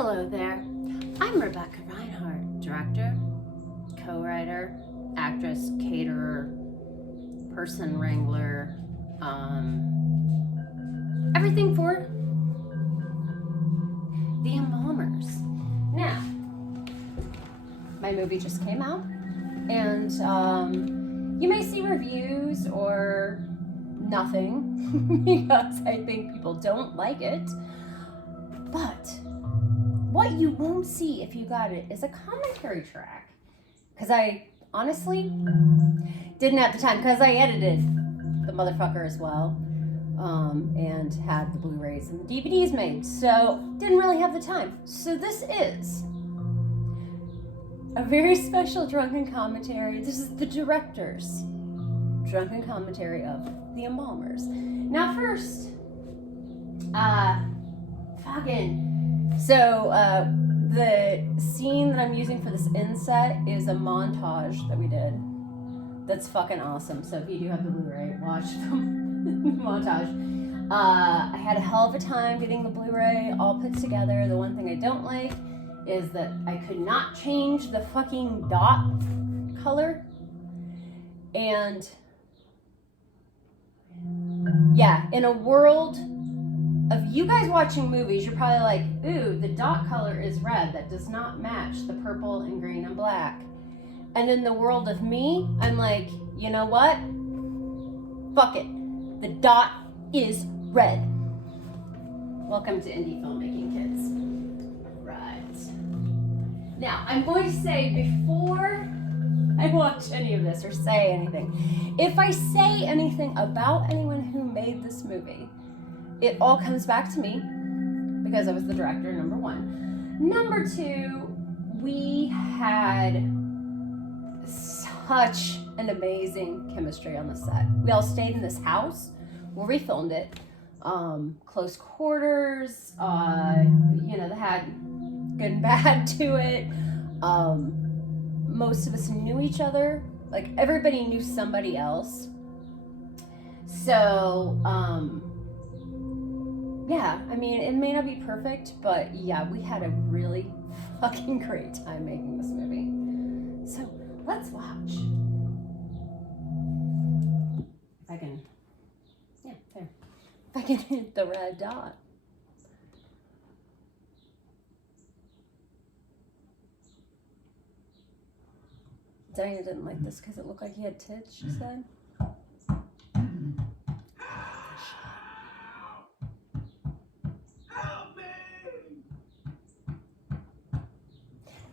Hello there. I'm Rebecca Reinhardt, director, co-writer, actress, caterer, person wrangler, everything for the Embalmers. Now, my movie just came out, and you may see reviews or nothing because I think people don't like it. But what you won't see if you got it is a commentary track. Because I honestly didn't have the time, because I edited the motherfucker as well. And had the Blu-rays and the DVDs made. So didn't really have the time. So this is a very special Drunken commentary. This is the director's Drunken commentary of the Embalmers. Now first, the scene that I'm using for this inset is a montage that we did. That's fucking awesome. So if you do have the Blu-ray, watch the montage. I had a hell of a time getting the Blu-ray all put together. The one thing I don't like is that I could not change the fucking dot color. And yeah, in a world of you guys watching movies, you're probably like, ooh, the dot color is red. That does not match the purple and green and black. And in the world of me, I'm like, you know what? Fuck it. The dot is red. Welcome to indie filmmaking, kids. Right. Now, I'm going to say before I watch any of this or say anything, if I say anything about anyone who made this movie, it all comes back to me because I was the director, number one. Number two, we had such an amazing chemistry on the set. We all stayed in this house where we filmed it. Close quarters, they had good and bad to it. Most of us knew each other. Like, everybody knew somebody else. So, yeah, I mean, it may not be perfect, but yeah, we had a really fucking great time making this movie. So, let's watch. If I can, yeah, there. If I can hit the red dot. Diana didn't like this because it looked like he had tits, she said.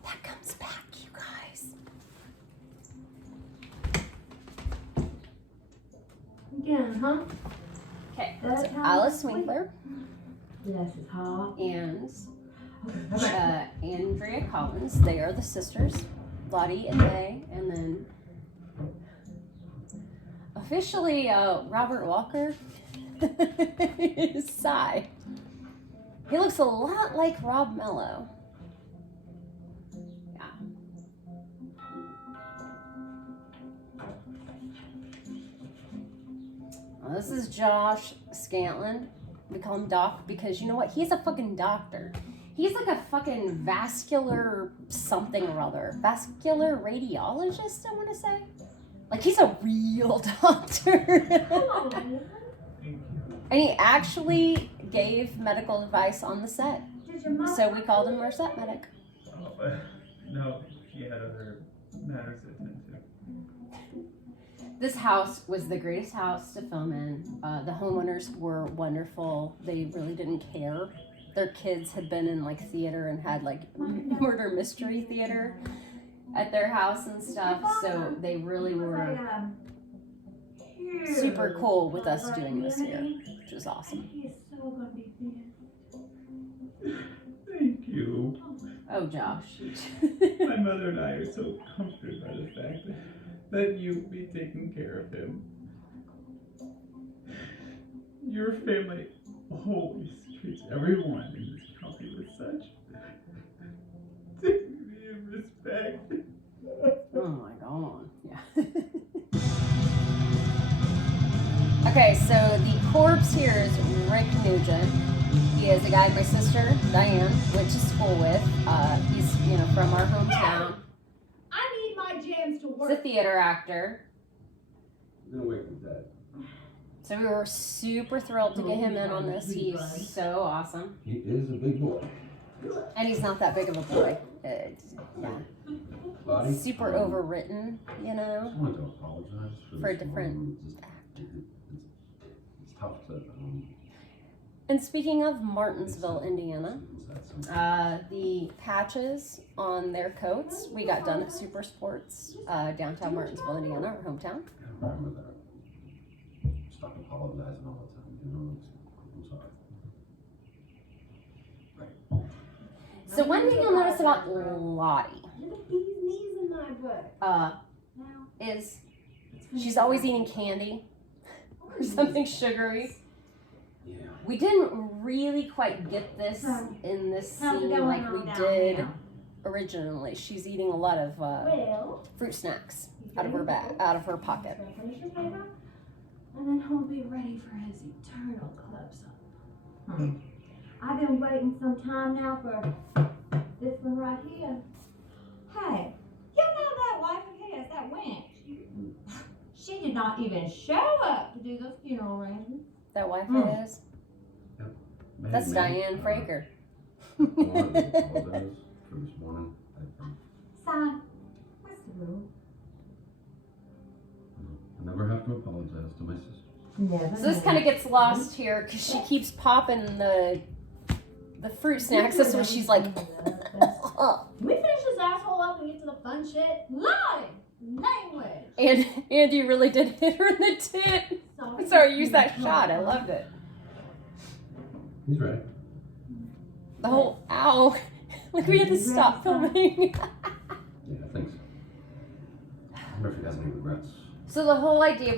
That comes back, you guys. Again, huh? Okay, so Alice Winkler This is hot. and Andrea Collins. They are the sisters, Lottie and May, and then officially Robert Walker is Cy. He looks a lot like Rob Mello. Yeah. Well, this is Josh Scantlin. We call him Doc because you know what? He's a fucking doctor. He's like a fucking vascular something or other. Vascular radiologist, I want to say. Like, he's a real doctor. And he actually gave medical advice on the set. So we called him our set medic. Oh, no, she had other matters to attend to. This house was the greatest house to film in. The homeowners were wonderful. They really didn't care. Their kids had been in like theater and had like murder mystery theater at their house and stuff. So they really were super cool with us doing this here, which was awesome. Thank you. Oh, Josh. My mother and I are so comforted by the fact that you'll be taking care of him. Your family always treats everyone in this county with such dignity and respect. Oh my God. Yeah. Okay, so the corpse here is Rick Nugent. He is a guy my sister, Diane, went to school with. He's, from our hometown. I need my jams to He's work. a theater actor. I'm gonna wait with that. So we were super thrilled to get him in on this. He's so awesome. He is a big boy. And he's not that big of a boy. Yeah. Lottie, Super overwritten, I just wanted to apologize For a this different morning. It's tough to. And speaking of Martinsville, Indiana, the patches on their coats we got done at Super Sports, downtown Martinsville, Indiana, our hometown. I remember that. Stop apologizing all the time. I'm sorry. So one thing you'll notice about Lottie Look at these knees in my butt. now is she's always eating candy or something sugary. Yeah. We didn't really quite get this in this scene like we did originally. She's eating a lot of fruit snacks out of her pocket. Finish your paper, and then he'll be ready for his eternal close-up. I've been waiting some time now for this one right here. Hey, you know that wife of his, that wench? She did not even show up to do the funeral arrangements. That wife is? Man, That's Diane Fraker. I wanted to apologize for this morning. Son, what's the rule? I never have to apologize to my sister. Never. So this kind of gets lost here because she keeps popping the fruit snacks. That's what she's like. Can we finish this asshole up and get to the fun shit? Lie! Language! And Andy really did hit her in the tit. Sorry, use that shot. I loved it. He's right. The whole ow. Like we had to stop filming. Yeah, I think so. I wonder if he has any regrets. So the whole idea,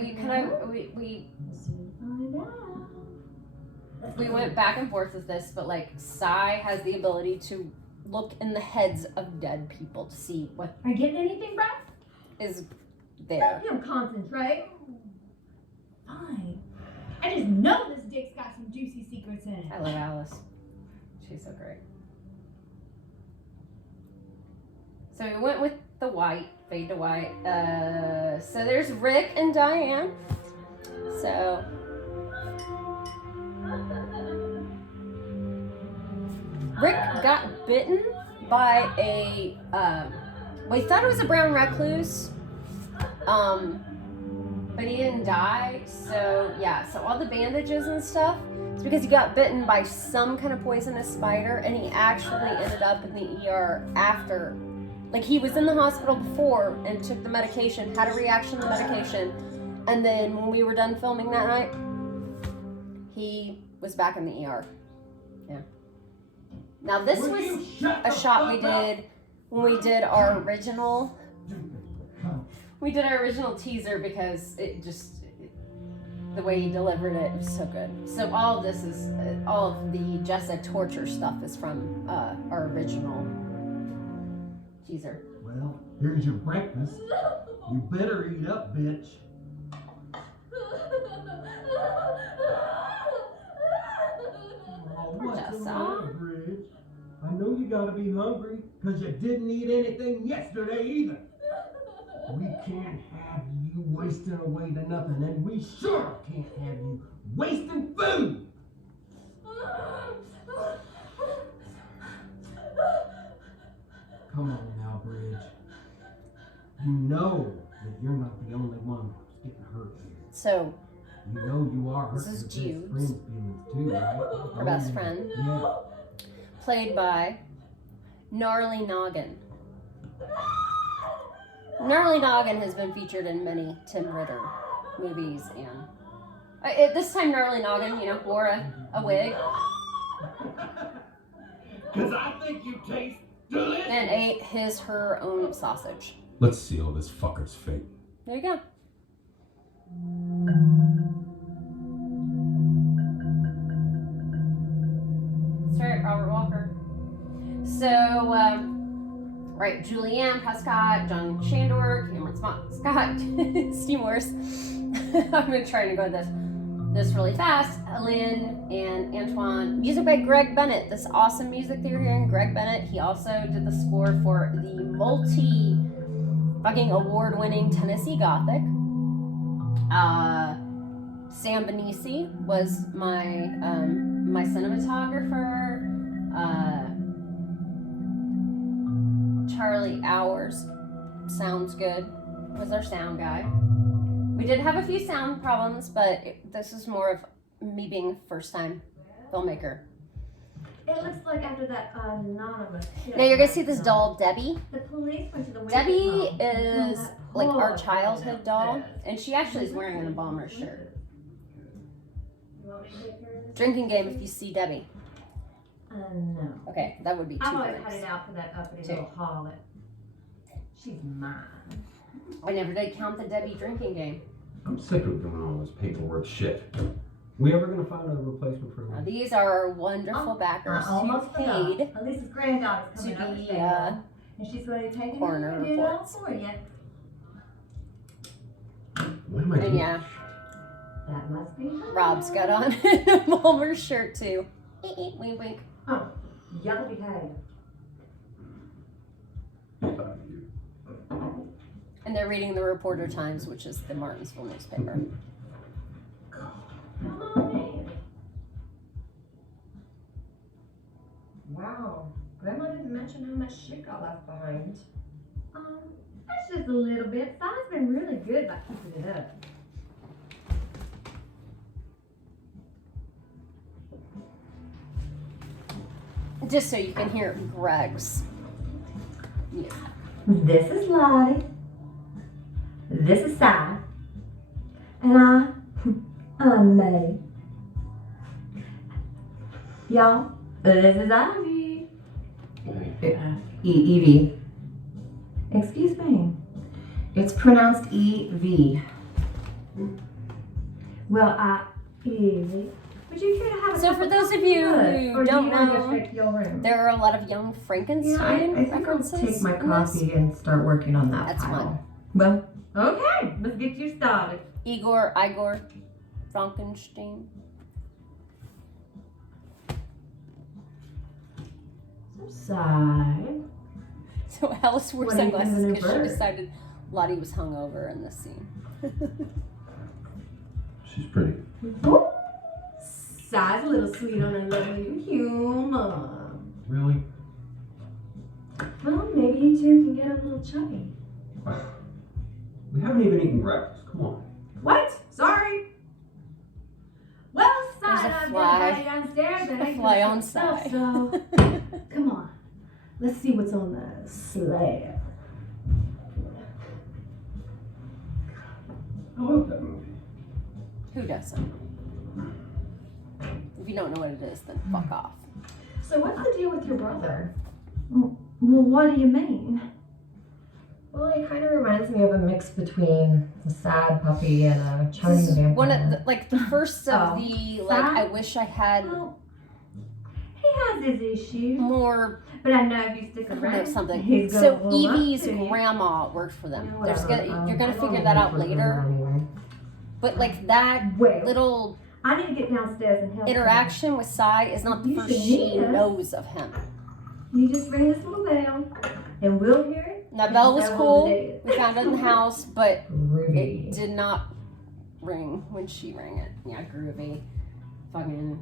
we went back and forth with this, but like Sai has the ability to look in the heads of dead people to see what Are you getting anything, bro? is there. You concentrate. Fine. I just know this dick's got some juicy secrets in it. I love Alice. She's so great. So we went with the white, fade to white. So there's Rick and Diane. So Rick got bitten by a, we thought it was a brown recluse, but he didn't die. So yeah, so all the bandages and stuff, it's because he got bitten by some kind of poisonous spider, and he actually ended up in the ER after. Like he was in the hospital before and took the medication, had a reaction to the medication, and then when we were done filming that night, he was back in the ER. Yeah. Now this was a shot we did when we did our original. We did our original teaser because the way he delivered it was so good. So all of this is, all of the Jessa torture stuff is from our original teaser. Well, here's your breakfast. You better eat up, bitch. Oh, what's the matter, Bridge? I know you gotta be hungry, because you didn't eat anything yesterday either. We can't have you wasting away to nothing, and we sure can't have you wasting food. Come on now, Bridge. You know that you're not the only one who's getting hurt here. So You know you are This hurting is your Jude's. best friend's feelings too, right? her best friend, Yeah. played by Gnarly Noggin. Gnarly Noggin has been featured in many Tim Ritter movies, and at this time Gnarly Noggin, wore a wig Because I think you taste delicious. and ate her own sausage. Let's seal this fucker's fate. There you go. That's right, Robert Walker. So, right, Julianne Prescott, John Shandor, Cameron Scott, Steve Morris. I've been trying to go with this. this really fast. Lynn and Antoine. Music by Greg Bennett. This awesome music that you're hearing, Greg Bennett. He also did the score for the fucking award-winning Tennessee Gothic. Sam Benisi was my my cinematographer. Charlie Hours, sounds good, was our sound guy. We did have a few sound problems, but this is more of me being a first-time filmmaker. It looks like after that anonymous shit. Now you're gonna see this doll, Debbie. The police went to the Debbie is like our childhood doll, and she actually is wearing an Embalmers shirt. You want me to take care of this? Drinking game if you see Debbie. No. Okay, that would be 2 I've always drinks. had it out for that uppity Two. little harlot. She's mine. I never did count the Debbie drinking game. I'm sick of doing all this paperwork shit. We ever gonna find a replacement for Now, her? these are our wonderful backers I almost who paid forgot. Elisa's granddaughter's to coming be upstairs. And she's going to take it coroner and do it all reports. for you. What am I And doing? yeah, That must be her. Rob's got on an Embalmers shirt too. Wink, wink. Oh, y'all behave. Fuck you. And they're reading the Reporter Times, which is the Martinsville newspaper. Come on in. Wow, Grandma didn't mention how much shit got left behind. That's just a little bit. Si's been really good about keeping it up. Just so you can hear Greg's music. This is Lottie. This is Si. And I'm May. Y'all, this is Ivy. Evie. Excuse me. It's pronounced E-V. Well, Evie. Would you care to have a So cup for of those of coffee you first, who or don't do you want to go know, straight to your room? there are a lot of Young Frankenstein I think I'll references. take my in this. coffee and start working on that That's pile. fine. Well, Okay, let's get you started. Igor Frankenstein. Side. So Alice wore What are you sunglasses having because she for? decided Lottie was hungover in this scene. She's pretty. Side's a little sweet on her lovely humor. Really? Well, maybe you two can get a little chubby. We haven't even eaten breakfast. Come on. What? Sorry. Well, There's Side, a I've fly. got a downstairs that A ain't fly good on for itself, Side. So, come on. Let's see what's on the slab. I love that movie. Who doesn't? If you don't know what it is, then fuck off. so what's the deal with your brother? Well, what do you mean? Well, he kind of reminds me of a mix between a sad puppy and a charming vampire. One of the, like the first of Oh. the like Side? I wish I had Well, he has his issues, more but I know if you stick of around, something. he's gonna So warm up Evie's to you. grandma worked for them. Yeah, There's whatever. gonna you're gonna I figure don't that need out to work later. anyway. But like that Well, little I need to get downstairs and help interaction with Sai is not the You first should she meet us. knows of him. you. You just ring this little bell, and we'll hear it. Now Belle was That cool. one did. We found it in the house, but Ruby. it did not ring when she rang it. Yeah, groovy. Fucking.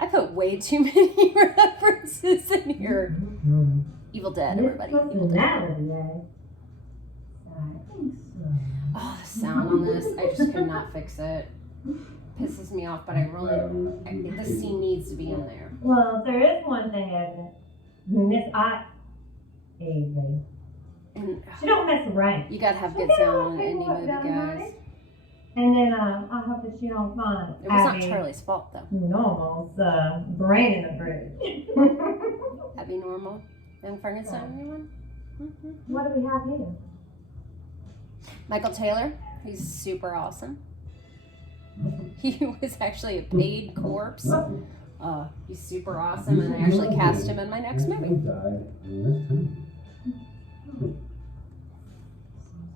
I put way too many references in here. Mhm. Evil Dead, everybody. Evil Dead. Personality, eh? I think so. Oh, the sound on this. I just could not fix it. Pisses me off, but I really. This scene needs to be in there. Well, there is one thing evident. Miss Avery. And She don't mess around. you gotta have good Okay, sound on an okay, indie what, movie, Dynamite? guys. And then I hope that she don't find It was not Abby Charlie's fault, though. Normal's brain in the bridge. Abby Normal. Young Frankenstein, anyone? What do we have here? Michael Taylor. He's super awesome. He was actually a paid corpse. He's super awesome, and I actually cast him in my next movie. He died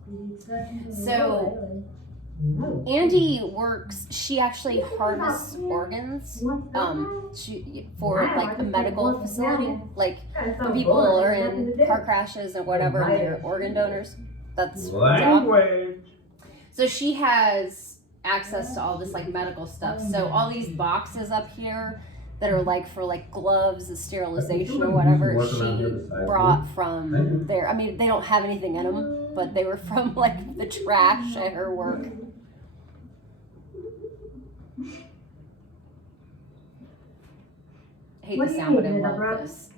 in this time. So, No. Andy works. She actually harvests organs. For like a medical facility, like when people are in car crashes or whatever, and they're organ donors. That's her job. Language. So she has access to all this like medical stuff. So all these boxes up here that are like for like gloves and sterilization or whatever, she brought from there. I mean, they don't have anything in them, but they were from like the trash at her work. I hate What the do you sound, but I need, love Brooke? this.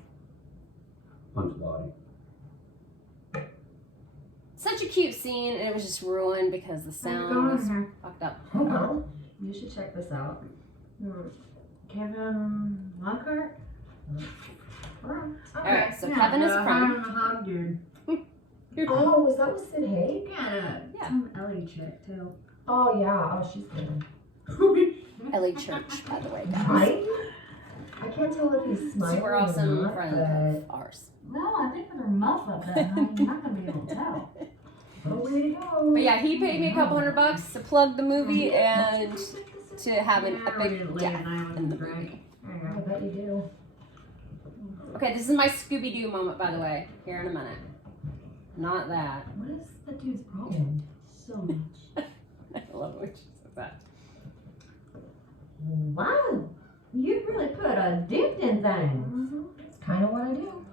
Punch body. Such a cute scene, and it was just ruined because the sound was fucked up. Well, you should check this out. Kevin Lockhart? Alright, so Kevin is from. Hog dude. Oh, was that with Sid Haig? Yeah. Some Ellie chick too. Oh, yeah. Oh, she's good. Ellie Church, by the way, guys. Right? I can't tell if he's smiling Super or awesome not, friend but... of ours. No, I think with her muff up that high, you're not gonna be able to tell. Oh, way to go. But yeah, he paid me a couple $100 to plug the movie and to have an epic death in the movie. I bet you do. Okay, this is my Scooby-Doo moment, by the way. Here in a minute. Not that. What is that dude's problem? So much. I love it when she says that. Wow. You really put a dent in things. It's kind of what I do.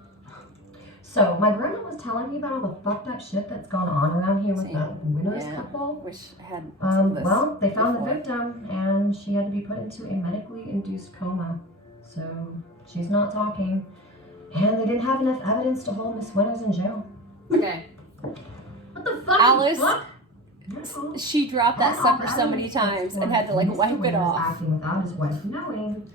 So, my grandma was telling me about all the fucked up shit that's gone on around here with the Winners Yeah. couple. Wish I had some of this. Well, they found before. the victim and she had to be put into a medically induced coma. So, she's not talking. And they didn't have enough evidence to hold Miss Winters in jail. Okay. What the fuck? Alice, Fuck? she dropped that sucker so many times and had to like Mr. wipe it Winters off. acting without his wife knowing.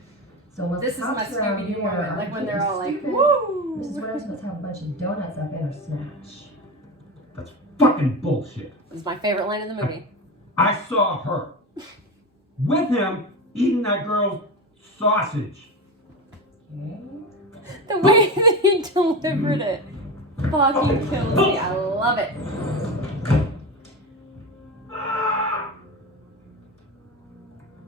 So once This the is my cops are out Scooby-Doo here, moment, like when they're all like, stupid, woo! Mrs. Winters must have a bunch of donuts up in her snatch. That's fucking bullshit. This is my favorite line in the movie. I saw her with him eating that girl's sausage. Okay. The way that he delivered it fucking kills me. I love it.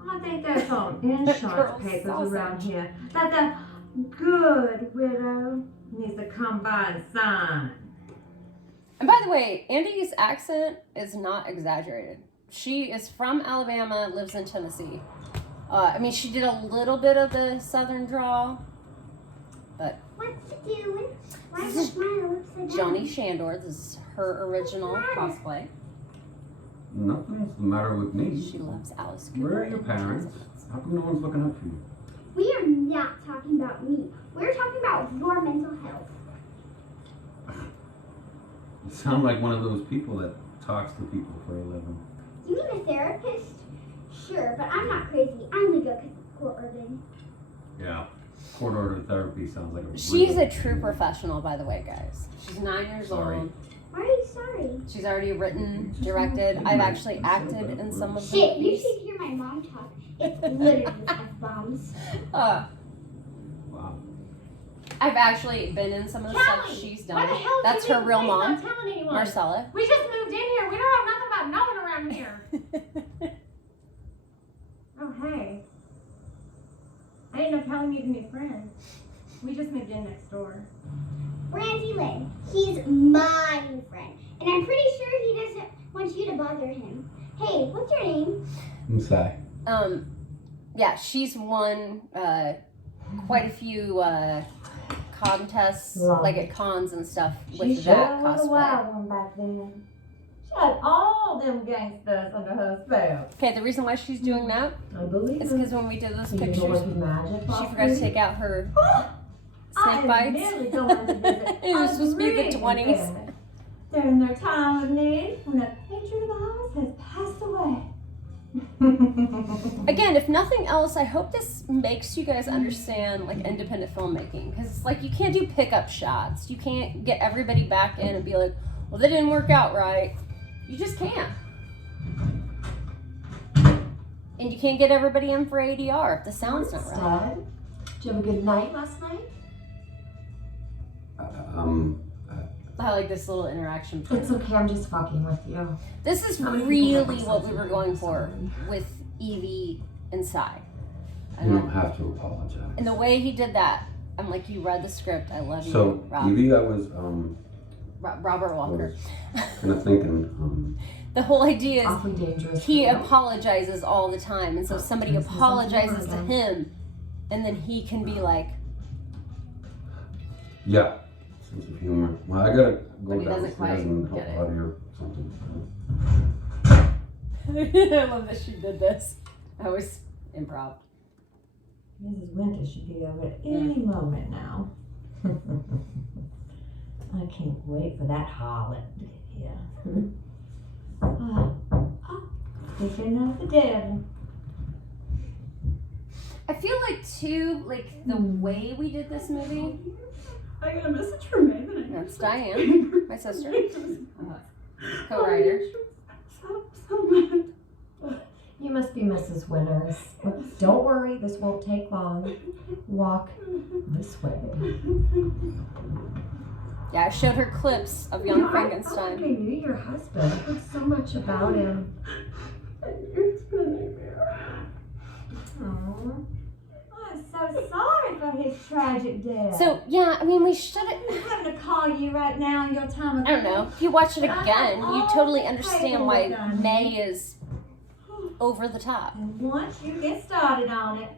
I think that's on insurance Girl papers sausage. around here. That the good widow needs to come by and sign. And by the way, Andy's accent is not exaggerated. She is from Alabama, lives in Tennessee. I mean, she did a little bit of the southern drawl, but What's she doing? Why This is is the smile upside down? Joni Shandor, this is her original cosplay. Nothing's the matter with me. She loves Alice Cooper. Where are your and parents? Joseph. How come no one's looking out for you? We are not talking about me. We're talking about your mental health. You sound like one of those people that talks to people for a living. You mean a therapist? Sure, but I'm not crazy. I only go because it's court ordered. Yeah. Court ordered therapy sounds like a She's really- a true professional, by the way, guys. She's 9 years Sorry. old. Why are you sorry? She's already written, directed. I've actually acted in some of the Shit, you movies. should hear my mom talk. It's literally F-bombs. Wow. I've actually been in some of the stuff Kelly, she's Why done. the hell That's did her you real please mom, not telling anyone? Marcella. We just moved in here. We don't have nothing about no one around here. Oh, hey. I didn't know Kelly needed new friends. We just moved in next door. Randy Lynn, he's my new friend. And I'm pretty sure he doesn't want you to bother him. Hey, what's your name? I'm sorry. Yeah, she's won quite a few contests, like at cons and stuff, with She that sure was a cosplay. wild one back then. She had all them gangsters under her spell. Okay, the reason why she's doing that I believe is it. because when we did those You know pictures, what magic she box forgot to is? take out her I snake am bites. merely going to visit It was supposed to be the a 20s. grieving during their time of need, when a patron of ours has passed away. Again, if nothing else, I hope this makes you guys understand like independent filmmaking, because it's like you can't do pickup shots. You can't get everybody back in and be like, well, that didn't work out right. You just can't. And you can't get everybody in for ADR if the sound's not right. Dad, did you have a good night last night? I like this little interaction. between It's them. okay, I'm just fucking with you. This is How many people really have what sex we were with going you? for Sorry. with Evie and Cy. You don't have to apologize. And the way he did that, I'm like, you read the script. I love So, you, Rob. Evie, I was Robert Walker. kind of thinking, The whole idea is Awfully dangerous. he for you. apologizes all the time, and so somebody This isn't apologizes to Florida. him, and then he can be like, yeah, sense of humor. Well, I gotta But go he doesn't quite downstairs and help get it. Buddy or something. I love that she did this. I was improv. Mrs. Winter should be over at any moment now. I can't wait for that harlot to get here. Speaking of the devil. I feel like too, like the way we did this movie. I got a message from Maven. That's Diane, my sister, co-writer. So mad. You must be Mrs. Winters. Don't worry, this won't take long. Walk this way. Yeah, I showed her clips of Young Frankenstein. I knew your husband. I heard so much about him. It's been a nightmare. Oh, I'm so sorry for his tragic death. So yeah, I mean, we should have. I'm having to call you right now in your time of I don't know. If you watch it again, you totally understand why May is over the top. And once you get started on it,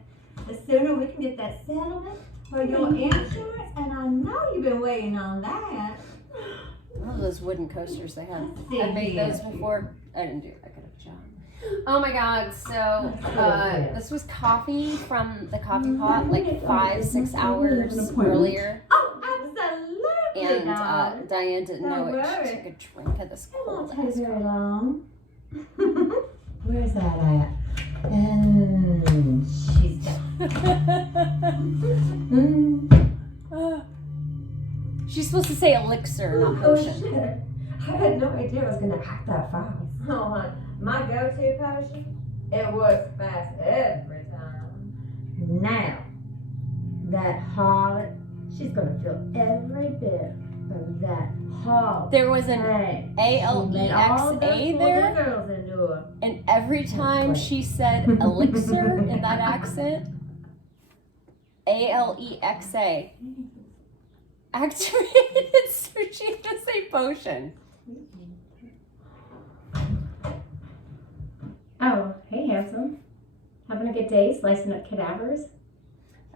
the sooner we can get that settlement for your insurance, and I know you've been waiting on that. All those wooden coasters they have. See I made here. those before. I didn't do it. I could have job. Oh my god, so this was coffee from the coffee pot like 5-6 hours earlier. Oh, absolutely, And darling. Diane didn't know Don't it. She worry. took a drink of this It won't cold take ass very long. Where's that at? She's done. She's supposed to say elixir, not potion. shit. I had no idea it was gonna act that fast. Oh, honey, my go-to potion, it works fast every time. Now, that harlot, she's gonna feel every bit of that harlot. There was an Hey, ALEXA there, girls into her. and every time she said elixir in that accent, ALEXA activated, so she had to say potion. Oh, hey, handsome. Having a good day slicing up cadavers?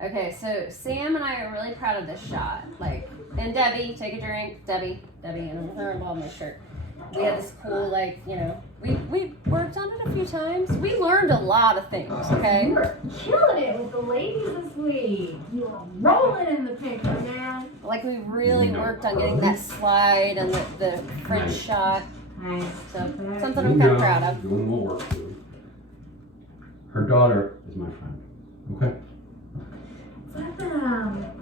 Okay, so Sam and I are really proud of this shot. Like, and Debbie, take a drink. Debbie, and her involved in my shirt. We had this cool, like, you know, we worked on it a few times. We learned a lot of things, okay? You were killing it with the ladies this week. You were rolling in the picture, man. Like, we really worked on getting that slide and the French shot. So, something I'm kind of proud of. Doing more work too. Her daughter is my friend. Okay? What's that,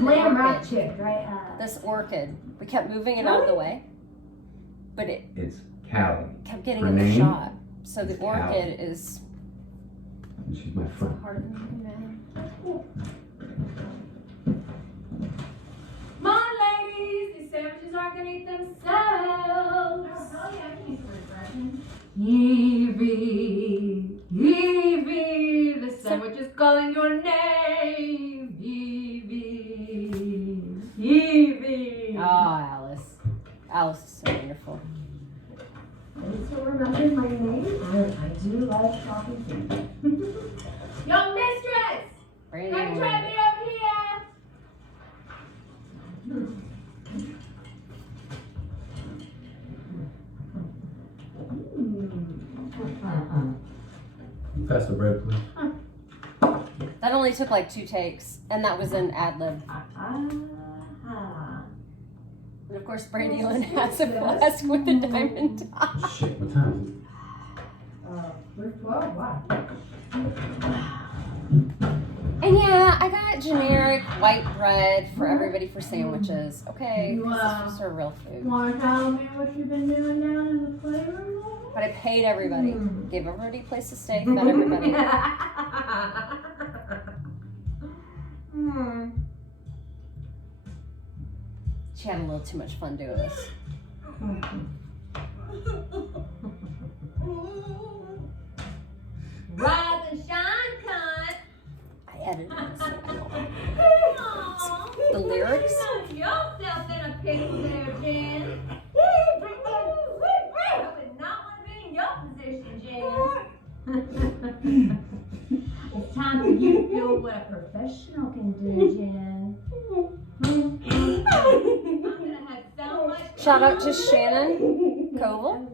glam rock chick, right? This orchid, we kept moving it out of the way, but it It's Callie. kept getting Her in the name shot. So the is orchid Callie. is And she's my friend. part of the movie, man. Come on, ladies, these sandwiches aren't gonna eat themselves. Evie, the sandwich is calling your name. Evie. Oh, Alice. Alice is so wonderful. You still remember my name? I do love talking to you. Young mistress, Brandy come and try Lily. me over here. Pass the bread, please. That only took like 2 takes, and that was an ad lib. And of course, Brandy Lynn has a flask with a diamond top. Shit, what time is it? Wow. And yeah, I got generic white bread for everybody for sandwiches. Okay, 'cause this was for real food. Wanna tell me what you've been doing down in the playroom? But I paid everybody. Gave everybody a place to stay, fed everybody. She had a little too much fun doing this. Rise and shine, cunt. I edited this. Aw, The lyrics? you got yourself in a pickle there, Jen. I would not want to be in your position, Jen. It's time for you to feel what a professional can do, Jen. I'm gonna have so much. Shout out to Shannon Koval.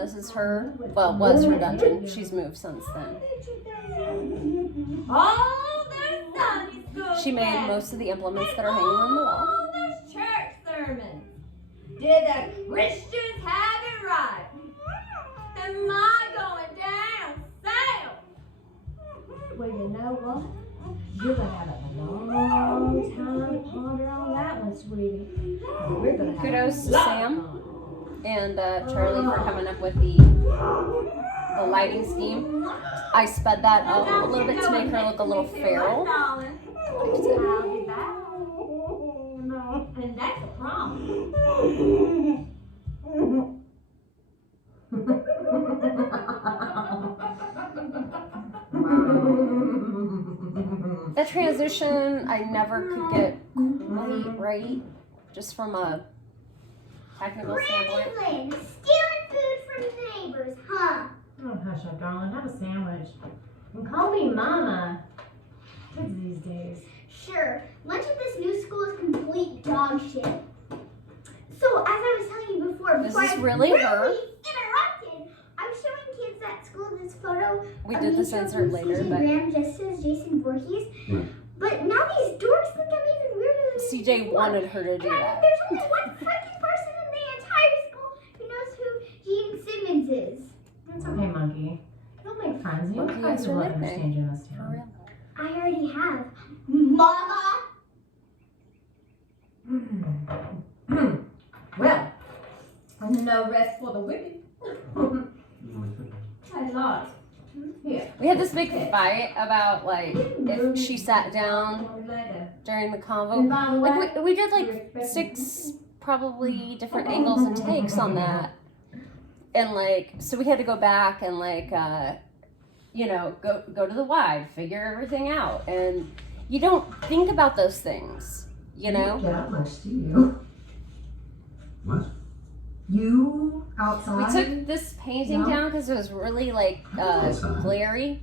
This is her, well, was her dungeon. She's moved since then. Oh, there's Sunday school. She made class. most of the implements that are hanging on the wall. Oh, there's church sermons. Did the Christians have it right? Am I going down south? Well, you know what? You're gonna have a long time to ponder on that one, sweetie. We're gonna have Kudos to a lot Sam. of fun. And Charlie for coming up with the lighting scheme. I sped that up a little bit to make her look a little feral. Darling. I'll be back. And that's a promise. The transition I never could get quite right, just from a technical standpoint. Brandy Lynn, stealing food from neighbors, huh? Oh, hush up, darling. Have a sandwich. And call me Mama. Kids these days. Sure, lunch at this new school is complete dog shit. So, as I was telling you before, This before is I really her. interrupted, I was showing kids at school this photo. We of did me this from insert later, CJ but Graham just says Jason Voorhees. Hmm. But now these dorks think I'm even weirder than CJ before. wanted her to do And I that. think there's only one freaking person in the entire school who knows who Gene Simmons is. It's okay, Monkey. You'll make friends. You Monkey guys is her will nickname. understand you in this For town. real. I already have. Mama! Well, no rest for the wicked. I lied. Here. We had this big fight about like if she sat down Later. during the And convo. by the way, Like we did like 6 probably different angles and takes on that. And like so we had to go back and like you know, go to the wide, figure everything out. And you don't think about those things, you know? Get out much, do you? What? You We outside? took this painting No. down because it was really like Outside. glary.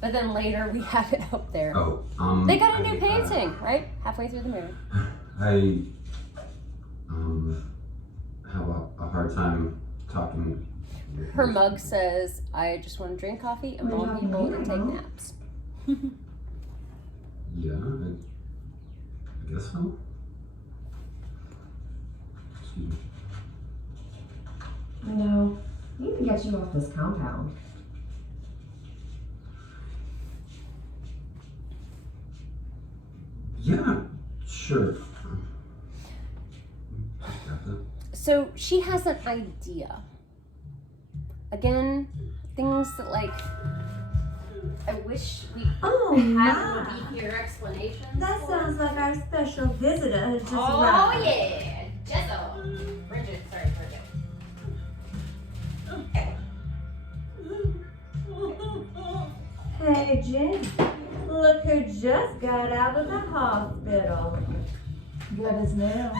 But then later we had it up there. Oh, They got a new I, painting, right? Halfway through the movie. I have a hard time talking. Her mug says, I just want to drink coffee and bone people and take naps. Yeah, I guess so. Excuse me. You know, we need to get you off this compound. Yeah, sure. Just got that. So she has an idea. Again, things that like, I wish we Oh had my! would be here explanations. That for. sounds like our special visitor has just Oh arrived. yeah, Jezzo. Bridget, sorry, Bridget. Hey, Jen. Look who just got out of the hospital. Good as new.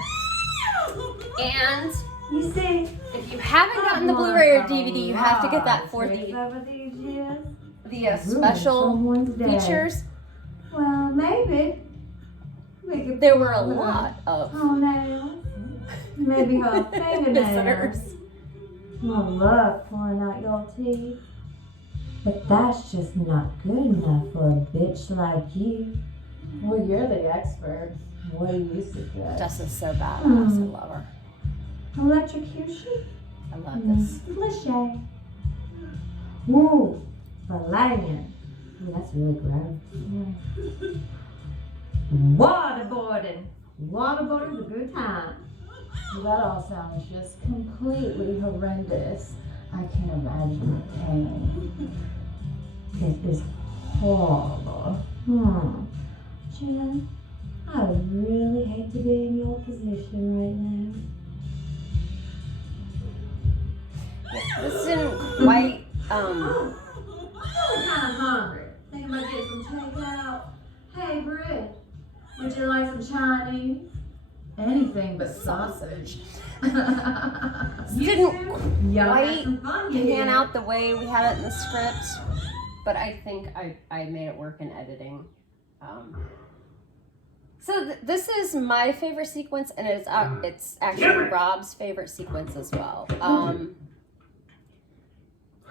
And You see, if you haven't gotten the Blu-ray or DVD, you have to get that for the over these years. special Someone's dead. features. Well, maybe we could. There were a pull her lot of toenails. Maybe her fingernails. visitors. I love pulling out your teeth. But that's just not good enough for a bitch like you. Well, you're the expert. What do you suggest? Justin's so badass. I love her. Electrocution? I love this. Cliche. Woo! Valerian. Ooh, that's really gross. Waterboarding. Waterboarding's a good time. That all sounds just completely horrendous. I can't imagine the pain. It is horrible. Jen, I really hate to be in your position right now. I'm really kind of hungry. Think I might get some takeout. Hey, Britt, would you like some Chinese? Anything but sausage. Didn't Y'all had quite some fun, you pan did. out the way we had it in the script, but I think I made it work in editing. So this is my favorite sequence, and it's actually Rob's favorite sequence as well.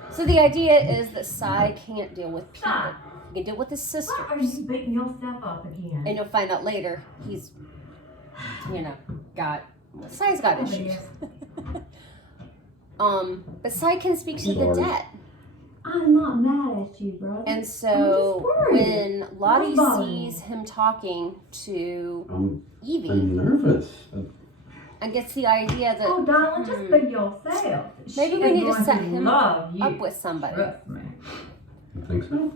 So the idea is that Sai can't deal with people. He can deal with his Why are sisters, you beating yourself up again? and you'll find out later he's, Sai's got issues. But Sai can speak to the dead. I'm not mad at you, brother. And so I'm just worried. when Lottie Don't bother me. sees him talking to Evie I'm nervous. and gets the idea that Oh, darling, just be yourself. maybe She we is need to going set him love you. up with somebody. Trust me. You think so?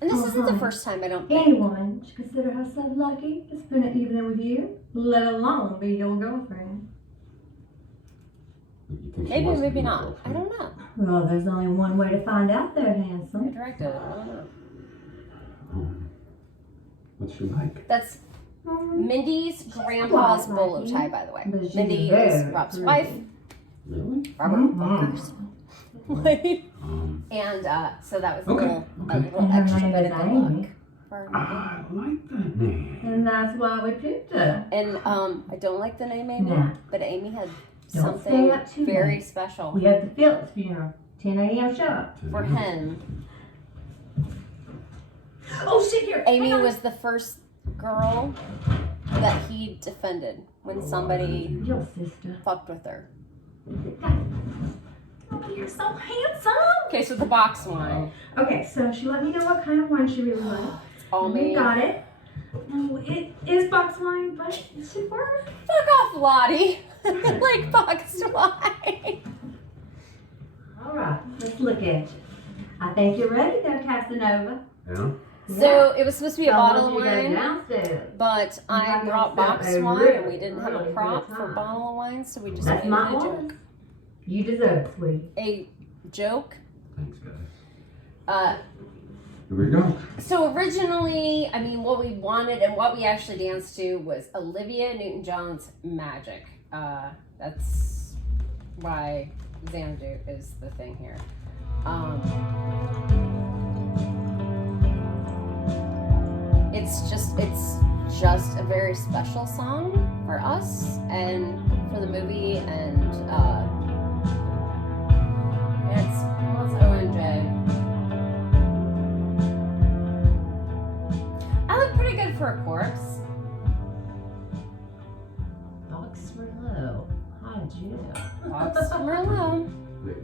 And this isn't the Uh-huh. first time, I don't Any think. woman should consider herself lucky to spend an evening with you, let alone be your girlfriend. You think she Maybe, wants to maybe be your not. I girlfriend? don't know. Well, there's only one way to find out there, I handsome. directed it. I don't know. What's she like? That's Mindy's grandpa's quite bolo lucky, tie, by the way. but she's Mindy very is Rob's pretty. wife, Really? Robert Booker's wife. And so that was a Okay, little okay. extra And her bit name of is good Amy. luck for our movie. I like that name. And that's why we picked her. And I don't like the name Amy, Nah. but Amy had Don't something stay up too very late. special We have the Phillips funeral, 10 a.m. sharp. for him. Oh, shit, here. Amy was the first girl that he defended when somebody Your sister. fucked with her. Oh, you're so handsome. Okay, so the box wine. Okay, so she let me know what kind of wine she really liked. All We me. got it. No, it is box wine, but it should work. Fuck off, Lottie. Like box wine. All right, let's look at you. I think you're ready there, Casanova. Yeah? So it was supposed to be a So bottle of once you go wine, downstairs. but I have brought yourself box a wine really, and we didn't have a really prop good for time. bottle of wine, so we just That's made my it a one. joke. You deserve it, sweetie. A joke. Thanks, guys. Uh, Here we go. So originally, I mean, what we wanted and what we actually danced to was Olivia Newton-John's Magic. That's why Xanadu is the thing here. It's just a very special song for us and for the movie, and what's OMJ? I look pretty good for a corpse. Box Merlot. How'd you know? Box Merlot. Wait,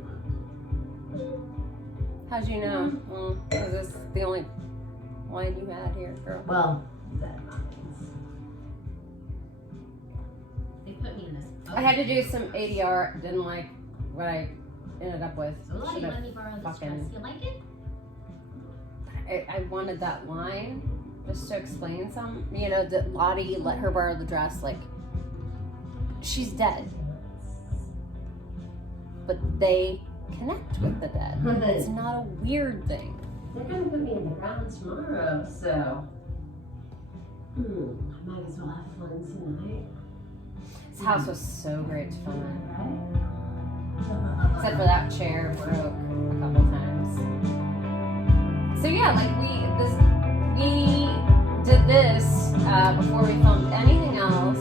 How'd you know? Well, is this the only wine you had here, girl? Well, that means. They put me in this. I had to do some ADR. Didn't like what I ended up with. So Lottie, Should've let me borrow this fucking- dress. You like it? I wanted that line just to explain some. You know, that Lottie let her borrow the dress. Like, she's dead, but they connect with the dead. It's not a weird thing. They're gonna put me in the ground tomorrow, so I might as well have fun tonight. This house was so great to film in. Right? Except for that chair broke a couple times. So yeah, like we did this before we filmed anything else.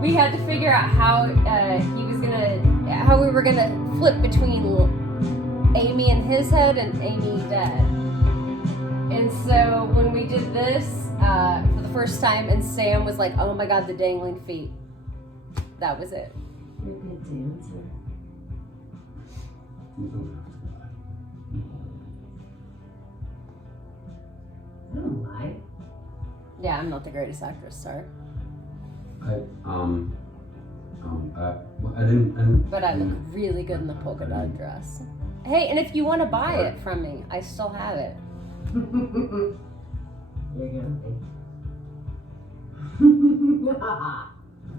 We had to figure out how how we were gonna flip between Amy in his head and Amy dead. And so when we did this for the first time, and Sam was like, "Oh my God, the dangling feet." That was it. You're a good dancer. I don't lie. Yeah, I'm not the greatest actress, sorry, I didn't. but I look really good in the polka dot dress. Hey, and if you want to buy it from me, I still have it. You're gonna be.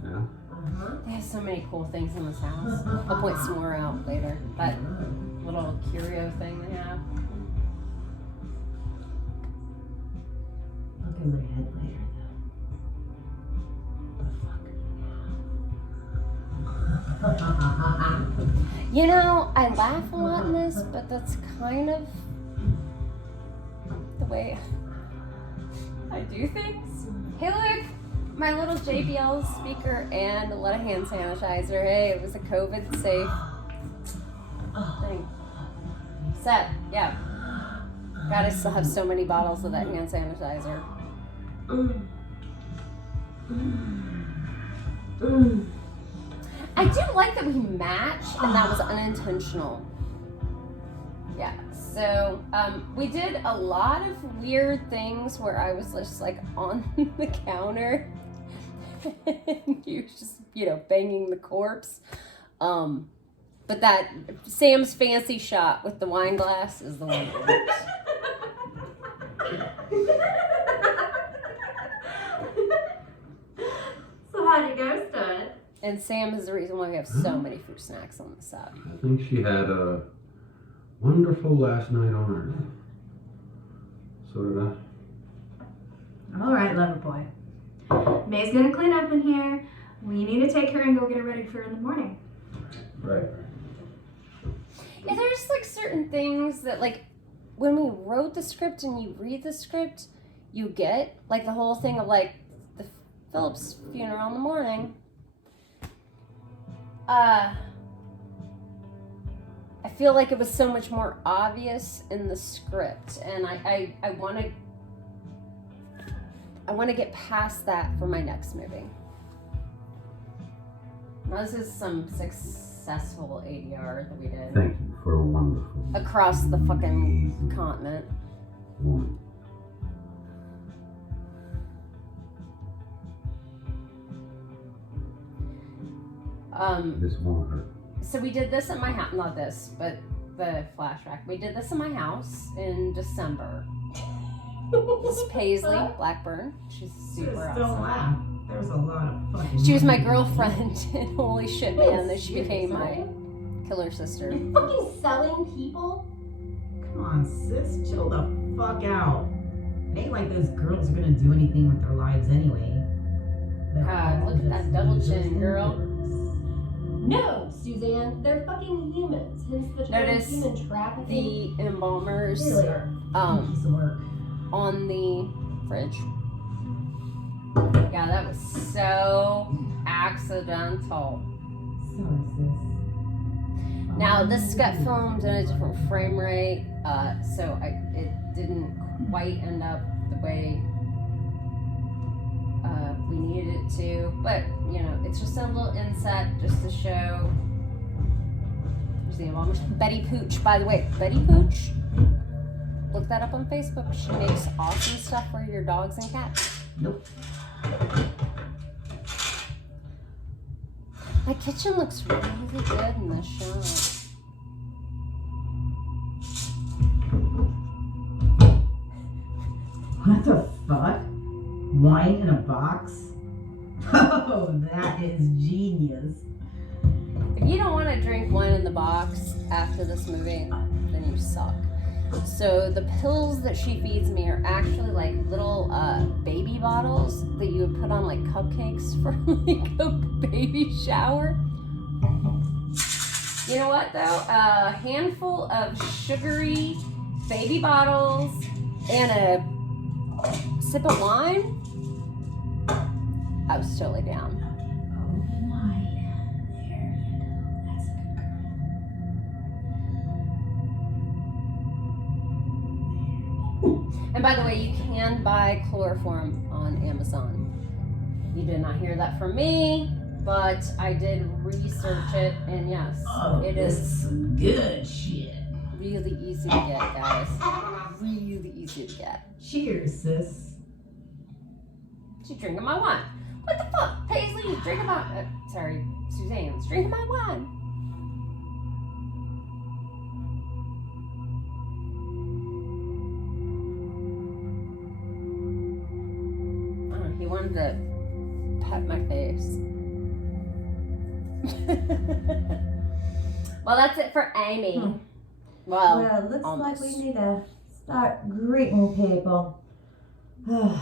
Yeah. Uh-huh. They have so many cool things in this house. I'll point some more out later. That little curio thing they have. Look in my head later, though. You know, I laugh a lot in this, but that's kind of the way I do things. Hey, look! My little JBL speaker and a lot of hand sanitizer. Hey, it was a COVID safe thing. Set, yeah. God, I still have so many bottles of that hand sanitizer. I do like that we match, and that was unintentional. Yeah, so we did a lot of weird things where I was just like on the counter. And he was just, banging the corpse. But that Sam's fancy shot with the wine glass is the one that works. So how'd it go, Stud? And Sam is the reason why we have so many fruit snacks on the side. I think she had a wonderful last night on Earth. So did I. All right, lover boy. May's gonna clean up in here. We need to take her and go get her ready for in the morning. Right. Yeah, there's like certain things that like when we wrote the script and you read the script, you get like the whole thing of like the Phillips funeral in the morning. I feel like it was so much more obvious in the script, and I want to get past that for my next movie. Now, this is some successful ADR that we did. Thank you for a wonderful. Across the fucking amazing continent. woman. This won't hurt. So we did this at my house, not this, but the flashback. We did this in my house in December. This is Paisley Blackburn. She's super awesome. There's a lot of fucking. She was my girlfriend, and holy shit, man, that she became my killer sister. You're fucking selling people? Come on, sis, chill the fuck out. It ain't like those girls are gonna do anything with their lives anyway. God, look at that double chin, girl. No, Suzanne, they're fucking humans. Hence the term Notice human trafficking. the embalmers Really are. Piece of work. on the fridge. Yeah, that was so accidental. Sorry, sis. Now this got filmed in a different frame rate, so it didn't quite end up the way we needed it to. But it's just a little inset just to show. There's the embalmers. Betty Pooch, by the way, Betty Pooch. Look that up on Facebook. She makes awesome stuff for your dogs and cats. Nope. My kitchen looks really good in this shot. What the fuck? Wine in a box? Oh, that is genius. If you don't want to drink wine in the box after this movie, then you suck. So the pills that she feeds me are actually like little baby bottles that you would put on like cupcakes for like a baby shower. You know what though? A handful of sugary baby bottles and a sip of wine. I was totally down. And by the way, you can buy chloroform on Amazon. You did not hear that from me, but I did research it, and yes, it is some good shit. really easy to get, guys. Really easy to get. Cheers, sis. She's drinking my wine. What the fuck? Paisley's drinking my... sorry, Suzanne's drinking my wine. He wanted to pet my face. Well, that's it for Amy. Well, Well, it looks almost. like we need to start greeting people. Well,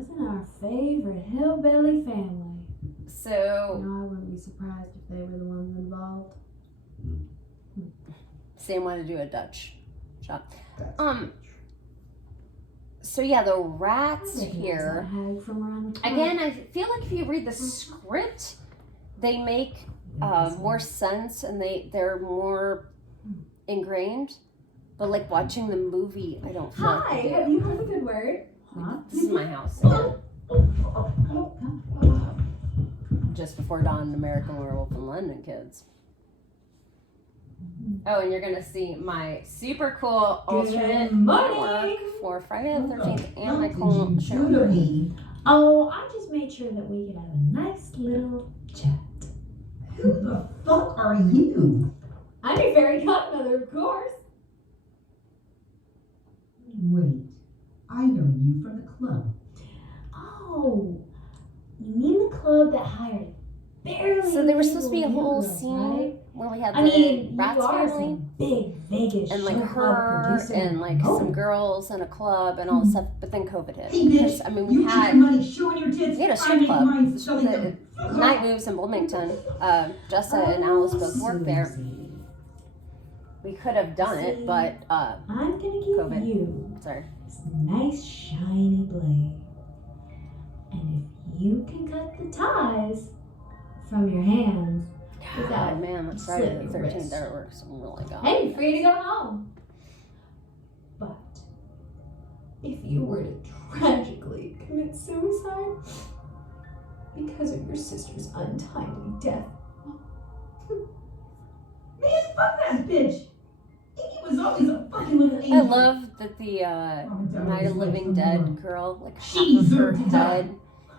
isn't our favorite hillbilly family? So, I wouldn't be surprised if they were the ones involved. Sam wanted to do a Dutch shop. That's So yeah, the rats I recognize here. that hag from around the corner. Again, I feel like if you read the script, they make more sense and they're more ingrained. But like watching the movie, I don't feel like they do. Have you heard a good word? Huh? This is my house. Just before dawn, American Werewolf in London, kids. Oh, and you're gonna see my super cool alternate morning. artwork for Friday the 13th and my What cool did you show. do to me? Oh, I just made sure that we could have a nice little chat. Who the fuck are you? I'm your fairy godmother, of course. Wait, I know you from the club. Oh, you mean the club that hired barely So there was supposed to be a legal whole girls, scene right? where we had I the mean, you Rats are family some big Vegas and like show club her producer. and like Oh. some girls in a club and all this stuff, but then COVID hit. Hey, bitch, Because, I mean, we you make had your money showing your tits. we had a I strip make club, mine selling them. Fuck Night off. Moves in Bloomington. Jessa and Alice both worked there. Susie, We could have done it, but I'm gonna give COVID. you sorry. this nice shiny blade. And if you can cut the ties from your hands, God, man, that's Friday Slit the your 13th. wrist. That works really good. hey, you're free to go home. But if you were to tragically commit suicide because of your sister's untimely death, Man, fuck that bitch. Iggy was always a fucking little angel. I love that the Night of Living Dead girl, like She half of her deserved to die. head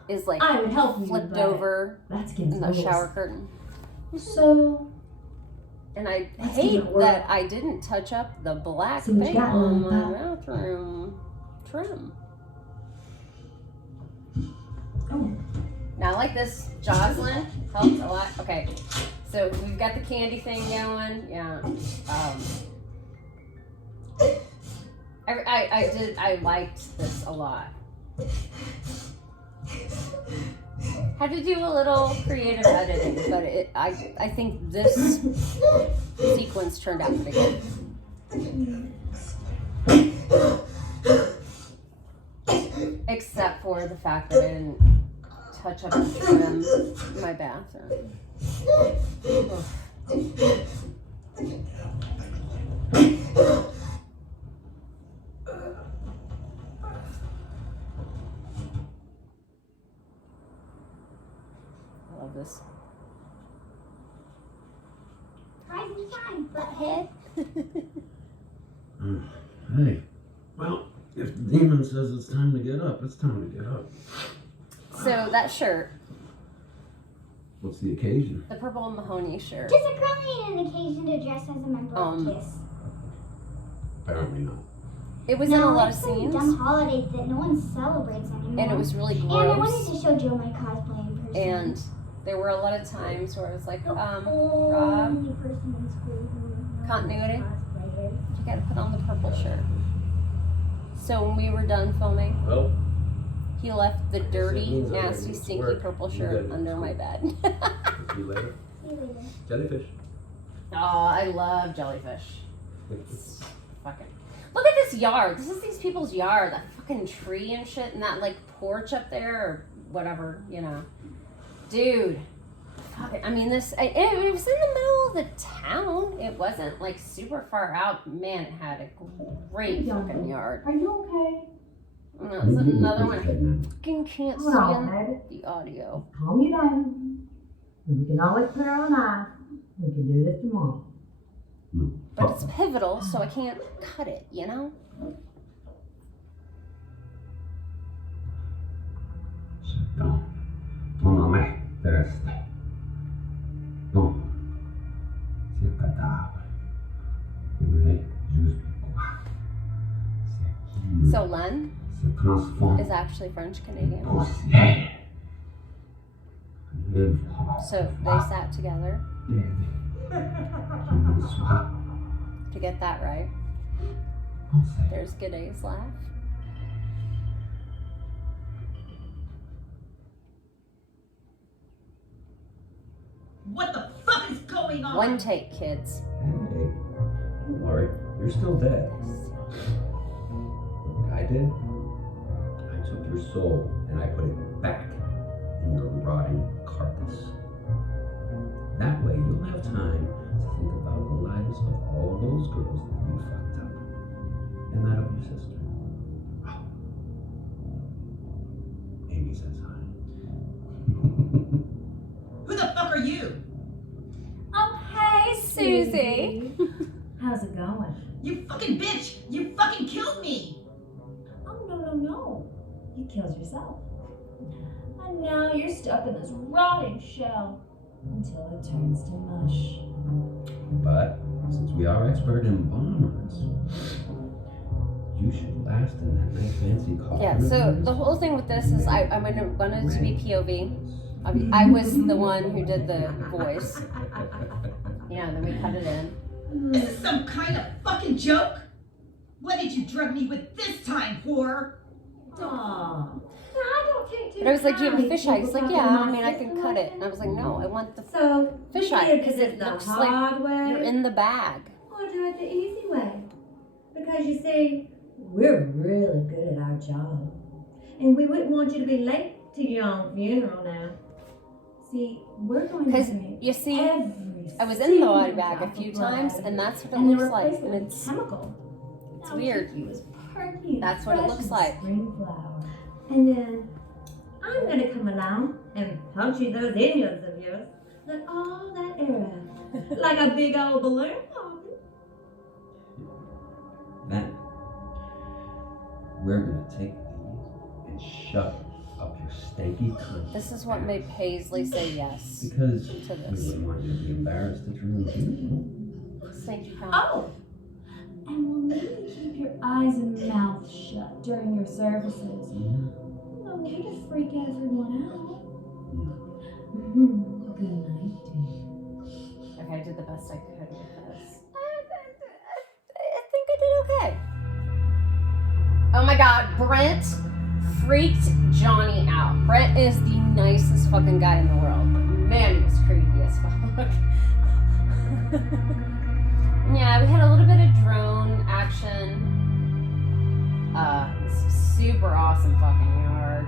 is like I would help you, flipped but over that's against in the the rules. shower curtain. So, And I Let's hate get it work. that I didn't touch up the black See what you paint got, on my Lollipop. bathroom trim. Oh. Now I like this. Jocelyn helps a lot. Okay, so we've got the candy thing going. Yeah. I liked this a lot. Had to do a little creative editing, but I think this sequence turned out pretty good. Except for the fact that I didn't touch up the trim in my bathroom. Ugh. I love this. Rising fine. Butthead. Hey, well, if the demon says it's time to get up, it's time to get up. So that shirt, What's the occasion? the purple Mahoney shirt. Just a girl needed an occasion to dress as a member of KISS. Apparently not. It was in a lot of it's some scenes, dumb holiday that no one celebrates anymore. and it was really And I wanted gross. to show Joe my cosplay in person. And there were a lot of times where I was like, the Rob, only person in school who knows Continuity? cosplay is. you gotta put on the purple shirt. So when we were done filming, Well, he left the dirty, means I nasty, need to stinky work. purple You shirt got it. under my bed. see you later. See you later. Jellyfish. Oh, I love jellyfish. It's fucking. Look at this yard. This is these people's yard. That fucking tree and shit, and that like porch up there or whatever, you know. Dude. Fucking, I mean, it was in the middle of the town. It wasn't like super far out. Man, it had a great fucking yard. Are you okay? And that was another one. I one. fucking can't Hold on, stand baby. the audio. Calm you down. We can always put her on ice. We can do this tomorrow. But it's pivotal, so I can't cut it, you know? Non, non a me interessa. Non, c'est un cadavre. Il voulait juste quoi. C'est qui So Len se transforme is actually French Canadian. en poussière. If So they sat together you swap, to get that right. I'll say. There's G'day's laugh. What the fuck is going on? One take, kids. Hey, don't worry. You're still dead. What I did? I took your soul and I put it back in your rotting carcass. That way you'll have time to think about the lives of all those girls that you fucked up. And that of your sister. Oh. Amy says hi. Who the fuck are you? Oh, hey, Susie. How's it going? You fucking bitch! You fucking killed me! Oh, no. You killed yourself. And now you're stuck in this rotting shell until it turns to mush. But since we are expert embalmers, you should last in that nice fancy coffin. Yeah, of so yours. the whole thing with this is I wanted it to be POV. I was the one who did the voice. Yeah, then we cut it in. Is this some kind of fucking joke? What did you drug me with this time, whore? Aw. I don't take too But I was like, do you have a kindly fisheye? He's people like, talking yeah, to I my mean, I can sister cut like it. And I was like, that. no, I want the So, fisheye we because did it the looks like hard way, you're in the bag. or do it the easy way. Because you see, we're really good at our job. And we wouldn't want you to be late to your own funeral now. See, we're going to Because drink you see, every I was in the body single bag a drop few of blood times, out of and you. that's what it And the looks like. replacement And was it's chemical. That'll weird. keep you as perky and That's what it fresh looks as like. Spring flower. And then I'm gonna come along and puncture those Indians of yours. Let all that air out. Like a big old balloon popping. Then we're gonna take these and shove it up your stanky cunt. This is what made Paisley say yes Because to we this. wouldn't want you to be embarrassed at your own funeral. Thank you, Colin. Oh! And we'll maybe keep your eyes and mouth shut during your services. No need to freak everyone out. Good night, dear. Okay, I did the best I could with this. I think I did okay. Oh my god, Brent freaked Johnny out. Brent is the nicest fucking guy in the world. Man, he was creepy as fuck. Yeah, we had a little bit of drone action. Super awesome fucking yard.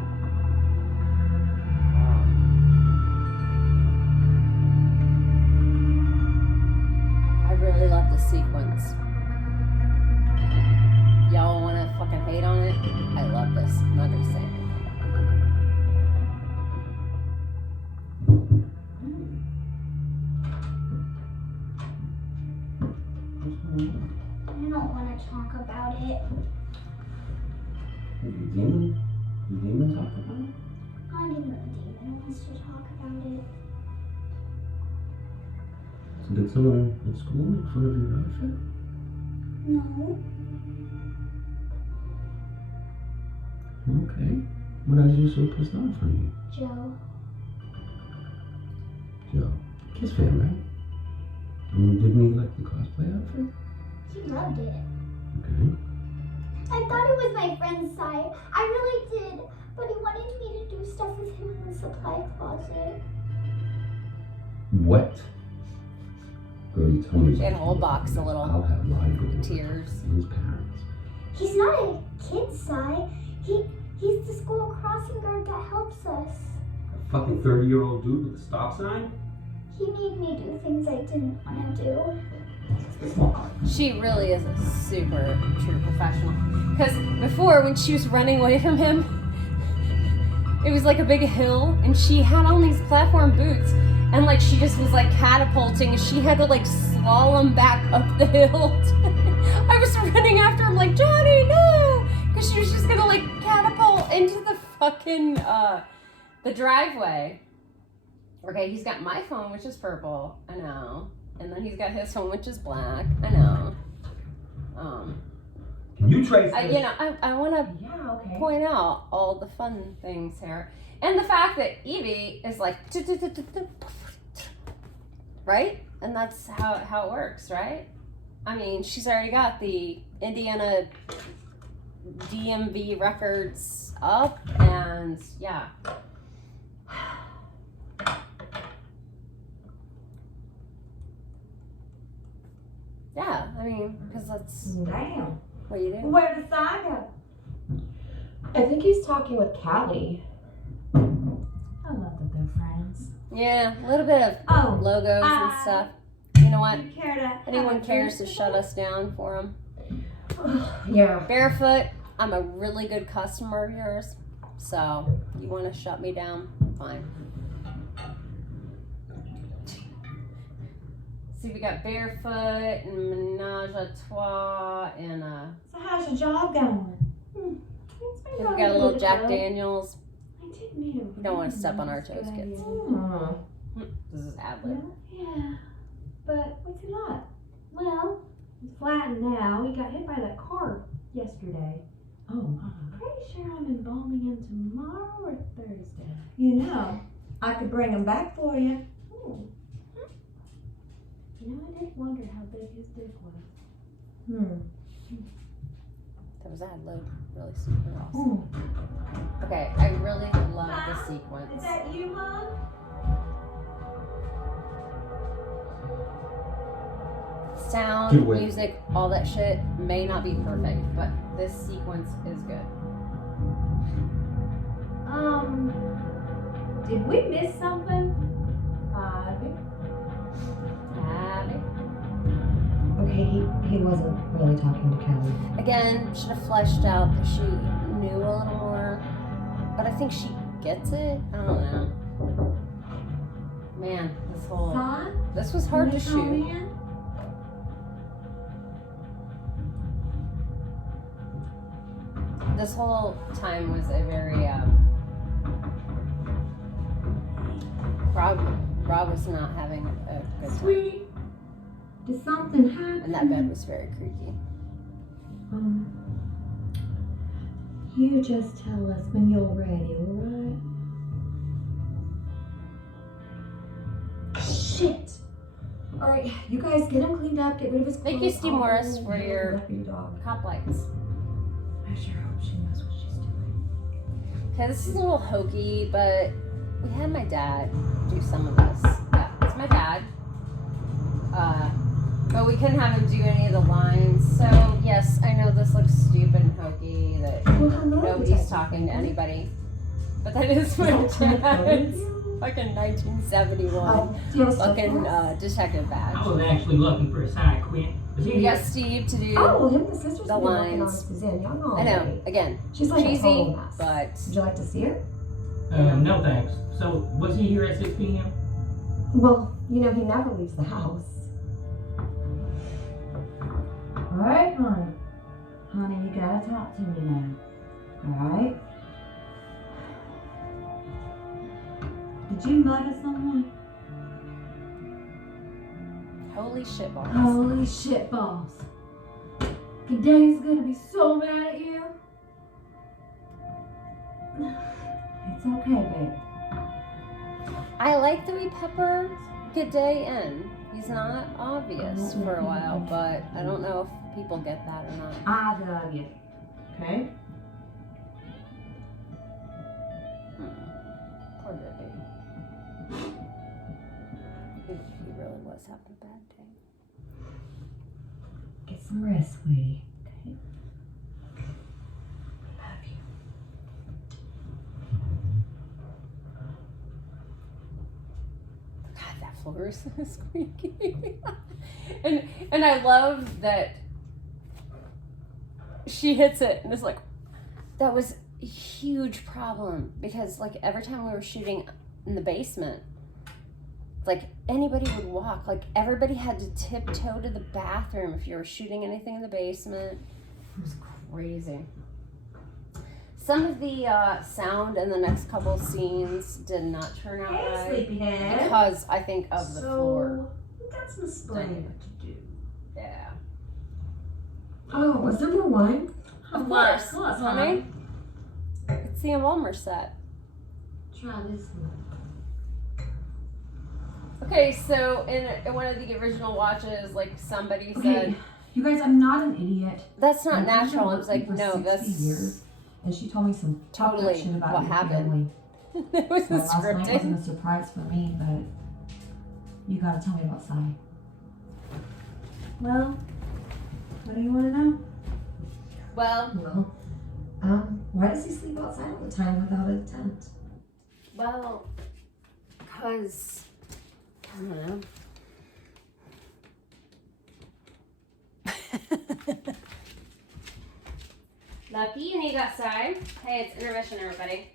I really love the sequence. Y'all wanna fucking hate on it? I love this. I'm not gonna say anything. I don't want to talk about it. The demon? The demon talk about it? I don't know the demon wants to talk about it. So did someone at school make fun of your outfit? No. Okay. What are you so pissed off on you? Joe. Joe. Kiss fan, right? Didn't he like the cosplay outfit? He loved it. Okay. I thought it was my friend's side. I really did. But he wanted me to do stuff with him in the supply closet. What? Girl, you told me. She had a whole box of little I'll have live with tears. his parents. He's not a kid's side. He's the school crossing guard that helps us. A fucking 30-year-old dude with a stop sign? He made me do things I didn't want to do. She really is a super true professional. Because before, when she was running away from him, it was like a big hill, and she had on these platform boots, and like she just was like catapulting, and she had to like slalom back up the hill. I was running after him like, Johnny, no! Because she was just gonna like catapult into the fucking, the driveway. Okay, he's got my phone, which is purple, I know. And then he's got his phone, which is black, I know. Can you trace this? I want to Yeah, okay. point out all the fun things here. And the fact that Evie is like, right? And that's how it works, right? I mean, she's already got the Indiana DMV records up, and yeah. Yeah, I mean, because that's Damn. what you do. Where did Si go? I think he's talking with Callie. I love that they're friends. Yeah, a little bit of Oh, logos and stuff. You know what? you care to have Anyone a cares to drink? shut us down for them. Yeah. Barefoot, I'm a really good customer of yours, so you want to shut me down? Fine. See, we got Barefoot and Menage a Trois and So how's your job going? It's been we going got a little good, Jack though. Daniels. I did meet a You don't want to really step on our nice toes, guy kids. the other day. This is ad lib. Yeah, but what's he like? Well, he's flattened now. He got hit by that car yesterday. Oh, I'm pretty sure I'm embalming him tomorrow or Thursday. You know, I could bring him back for you. You know, I did wonder how big his dick was. That was ad lib. Really super awesome. Okay, I really love the sequence. Is that you, Mom? Sound, Get away. music, all that shit may not be perfect, but this sequence is good. Did we miss something? Abby? Okay, he wasn't really talking to Callie. Again, should have fleshed out that she knew a little more, but I think she gets it. I don't know. Man, this was hard to shoot. This whole time was a very Rob was not having a good time, Sweetie, did something happen? and that bed was very creaky. You just tell us when you're ready, alright? Shit! Alright, you guys get him cleaned up, get rid of his clothes. Thank you, Steve I'll Morris, go for get your the deputy dog. Cop lights. I sure hope she knows what she's doing. Okay, this is a little hokey, but we had my dad do some of this. Yeah, it's my dad. But we couldn't have him do any of the lines. So, yes, I know this looks stupid and hokey that Well, hello, nobody's Detective talking to Franklin. anybody. But that is my Is that dad's Franklin? fucking 1971 Do you have a stuff fucking for us? detective I badge. was actually looking for a side quit. Was he We here? got Steve to do. Oh, him and the sisters the have been working on lines. Suzanne. Y'all know I know, already. again, She's like a cheesy, total mess. but Would you like to see her? No thanks. So, was he here at 6 p.m.? Well, you know, he never leaves the house. Alright, honey. Honey, you gotta talk to me now. Alright? Did you murder someone? holy shit balls. Holy shit balls. Today's gonna be so mad at you. It's okay, babe. I like that we pepper Good Day in. He's not obvious for a while, but I don't know if people get that or not. I love you. Okay? Poor baby. He really was having a bad day. Get some rest, sweetie. Okay? Love you. God, that floor is so squeaky. and I love that she hits it and it's like, that was a huge problem because like every time we were shooting in the basement, like anybody would walk, like everybody had to tiptoe to the bathroom if you were shooting anything in the basement. It was crazy. Some of the sound in the next couple scenes did not turn out Hey, right sleepyhead. because I think of the floor. We got some explaining what to do. Yeah. Oh, was there more wine? Of Plus, course, honey. It's the Embalmers set. Try this one. Okay, so in one of the original watches, like somebody Okay, said, you guys, I'm not an idiot. that's not I've been natural. I was working like, for no, 60 that's years, and she told me some totally fucked up shit about what your happened. family. It was So last night scripted. wasn't a surprise for me, but you gotta tell me about Sai. Well, what do you want to know? Well, Why does he sleep outside all the time without a tent? because, I don't know. Lucky, you need to go outside. Hey, it's intermission, everybody.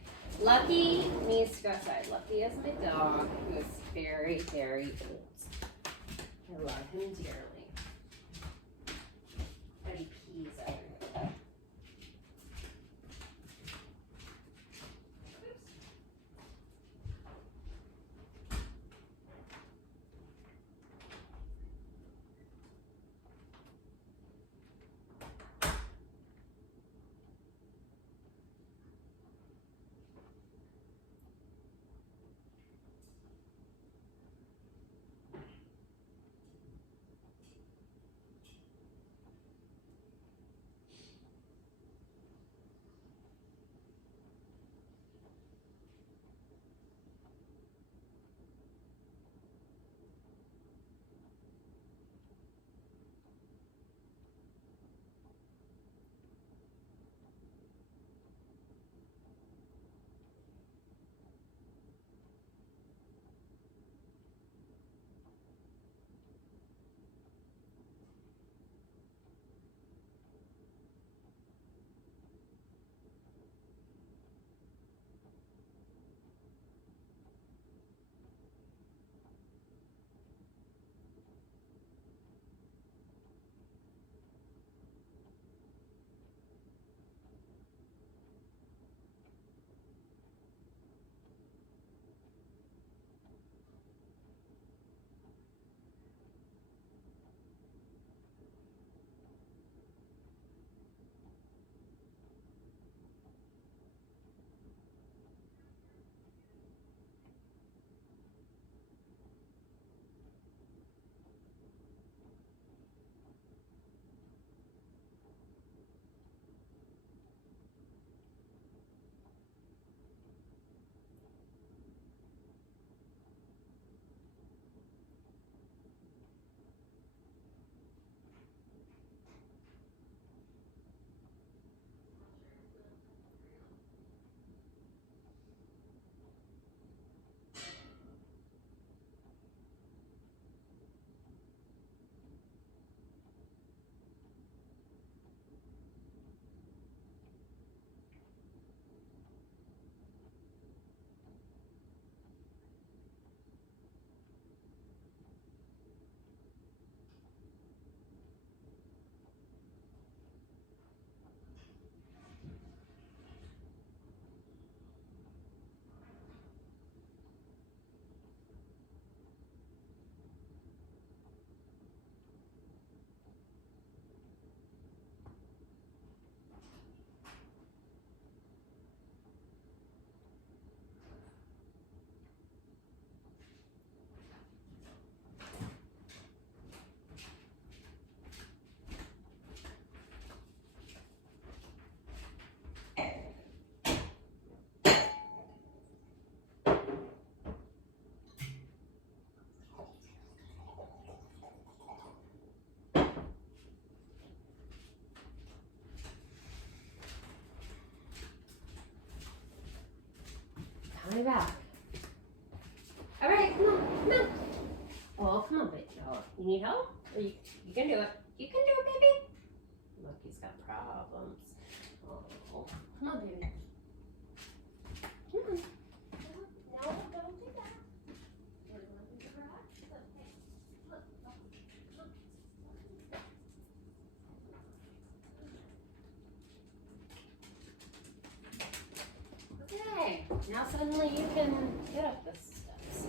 Lucky needs to go outside. Lucky is my dog, who is very, very old. I love him dearly. But he pees everywhere. Coming back. All right, come on, come on. Oh, come on, baby. Oh, you need help? Or you can do it. You can do it, baby. Look, he's got problems. Oh, come on, baby. Come on. No, don't do that. You're going to the garage? It's okay. Look, okay, now suddenly you can get up the steps.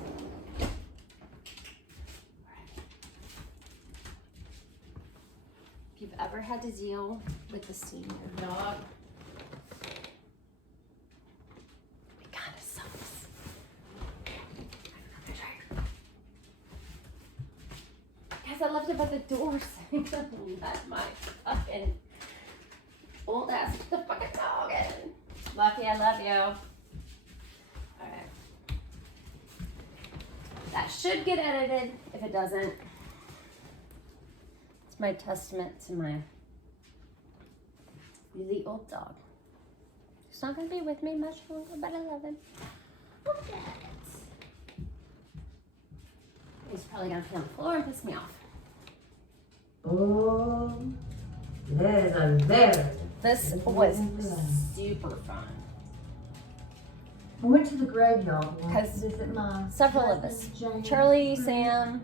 If you've ever ever had to deal with the senior dog, it kind of sucks. Guys, I left it by the door saying let my fucking old ass get the fucking dog in. Lucky, I love you. Alright. That should get edited. If it doesn't, it's my testament to my really old dog. He's not gonna be with me much longer, but I love him. Look at it. He's probably gonna sit on the floor and piss me off. Oh, there's a very. This was super fun. I went to the graveyard once Because to visit my several of cousin us, Jane. Charlie, Sam,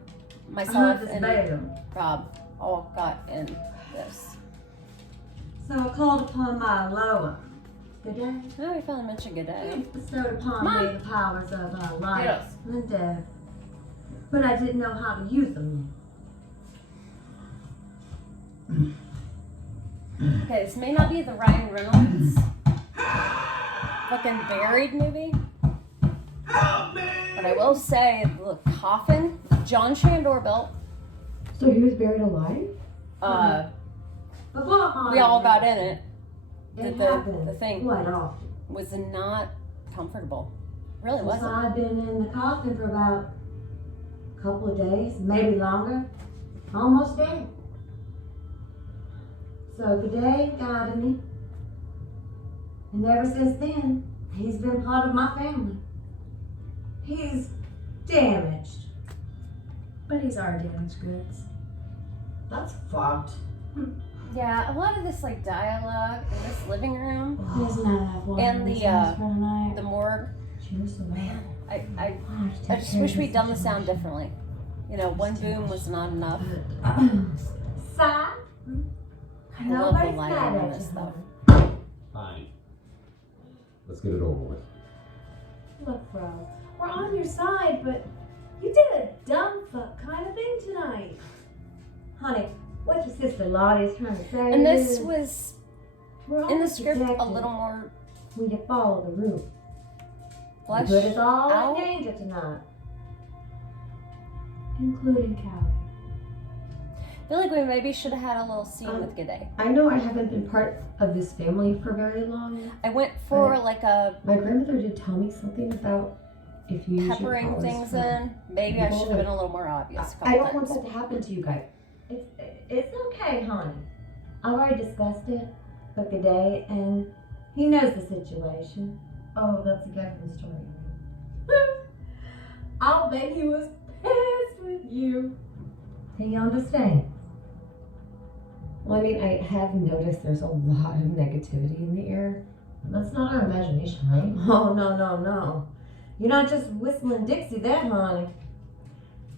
I myself, heard this and bell. Rob, all got in this. So I called upon my lower. Good day. Oh, we finally mentioned good day. He bestowed upon Mom. me the powers of life Yes. and death. But I didn't know how to use them Okay, this may not be the Ryan Reynolds fucking Buried movie. But I will say, the coffin John Shandor built, So he was buried alive? yet. Before we all got in it. It The happened thing quite often. was not comfortable. Really So wasn't. I've been in the coffin for about a couple of days, maybe longer. Almost dead. So today guided me. And ever since then, he's been part of my family. He's damaged. But he's our damaged goods. That's fucked. Yeah, a lot of this like dialogue in this living room, He's not one And of the, these things for tonight. the morgue. Cheers to Man, I I just wish we'd done the sound differently. You know, one boom was not enough. Sigh. I love the Nobody's lighting mad on at this you, though. honey. Fine. Let's get it over with. Look, Rose, we're on your side, but you did a dumb fuck kind of thing tonight. Honey, what your sister Lottie is trying to say And this is was we're in the only script a protected little more when you follow the route. flesh Good is all out. in danger tonight. Including Callie. I feel like we maybe should have had a little scene with G'day. I know I haven't been part of this family for very long. I went for like a My grandmother did tell me something about if you use your peppering powers things for- in. Maybe I people should have been that- a little more obvious. a I don't couple want times. that to happen to you guys. It's okay, honey. I've already discussed it with G'day, and he knows the situation. Oh, that's a Gavin story. I'll bet he was pissed with you. He understands. Well, I mean, I have noticed there's a lot of negativity in the air. That's not our imagination, right? Oh, no. You're not just whistling Dixie there, honey.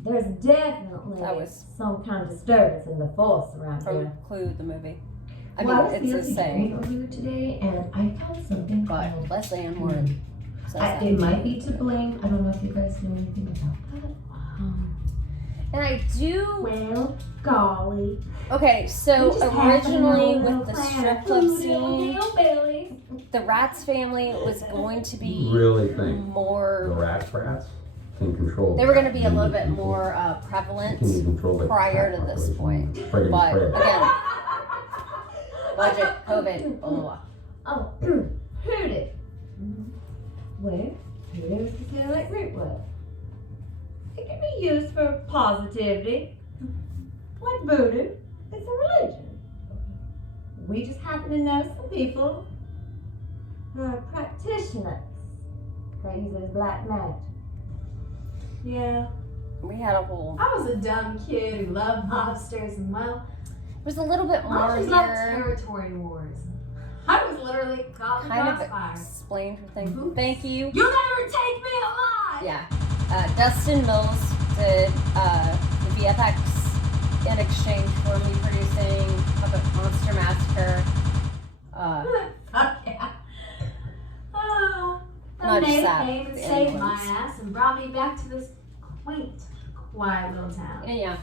There's definitely That was- some kind of disturbance in the force around From here. Clue, the movie. I Well, I was mean, it's the busy same. train earlier today, and I found something But called. Leslie Ann Warren says that. It might be to blame. I don't know if you guys know anything about that. And I do. Well, golly. Okay, so We just happen to originally know a with the plan. strip club Ooh, scene, Billy. the Rats family was going to be You really think the more. rats can control? They were going to be a little million bit people? more Can you prevalent control the prior cat to this population? point. Friggin' But Fred. again, budget, COVID, blah, blah, blah. Oh, who did? Well, who is the like rootwood? It can be used for positivity. Like voodoo, it's a religion. We just happen to know some people who are practitioners that uses black magic. Yeah, We had a whole. I was a dumb kid who loved mobsters and, well, It was a little bit I more always loved here. territory wars. I was literally caught in the Kind of crossfire. explain for things. Oops. Thank you. You'll never take me alive! Yeah. Dustin Mills did the VFX in exchange for me producing Puppet Monster Massacre. Fuck yeah. Oh, Not the just maid that, came and the saved my ambulance. ass and brought me back to this quaint, quiet little town. And yeah,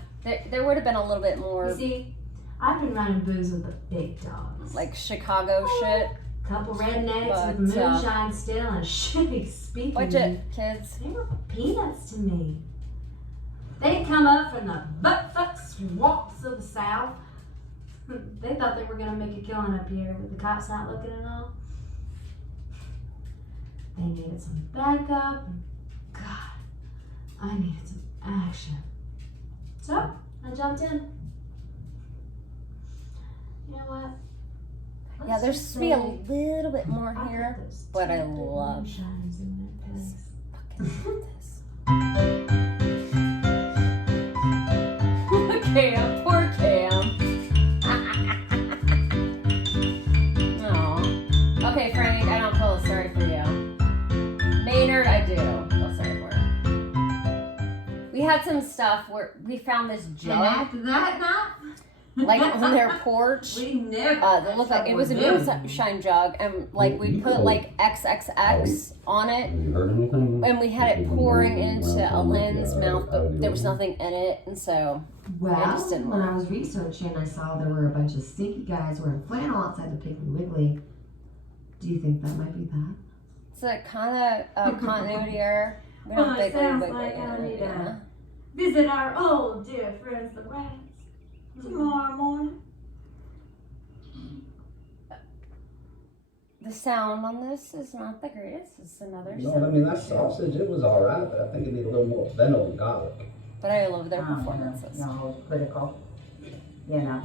there would have been a little bit You more. see, I've been running booze with the big dogs. Like Chicago shit. Couple rednecks But, with moonshine still and shitty speaking. Watch it, kids. They were peanuts to me. They'd come up from the butt-fuck swamps of the South. They thought they were gonna make a killing up here with the cops not looking and all. They needed some backup. And God, I needed some action. So, I jumped in. You know what? Yeah, there's supposed to be a little bit more here, but I love this. fucking this. Cam, poor Cam. Aw. Okay, Frank, I don't feel sorry for you. Maynard, I do feel sorry for you. We had some stuff where we found this And jug, after that night, like on their porch. we never. That looked like it was a moonshine jug, and like we put like XXX on it, Have you heard anything? and we had it pouring into Lynn's mouth, but there was nothing in it, and so Well, I just didn't when I was researching, I saw there were a bunch of stinky guys wearing flannel outside the Piggly Wiggly. Do you think that might be that? it's a kind of continuity error. We don't Well, it think sounds we like I need yeah. to visit our old dear friends, the rats, tomorrow morning. The sound on this is not the greatest. It's another No, sound. I mean, that sausage, it was all right, but I think it needed a little more fennel and garlic. But I love their performances. No, critical. You know.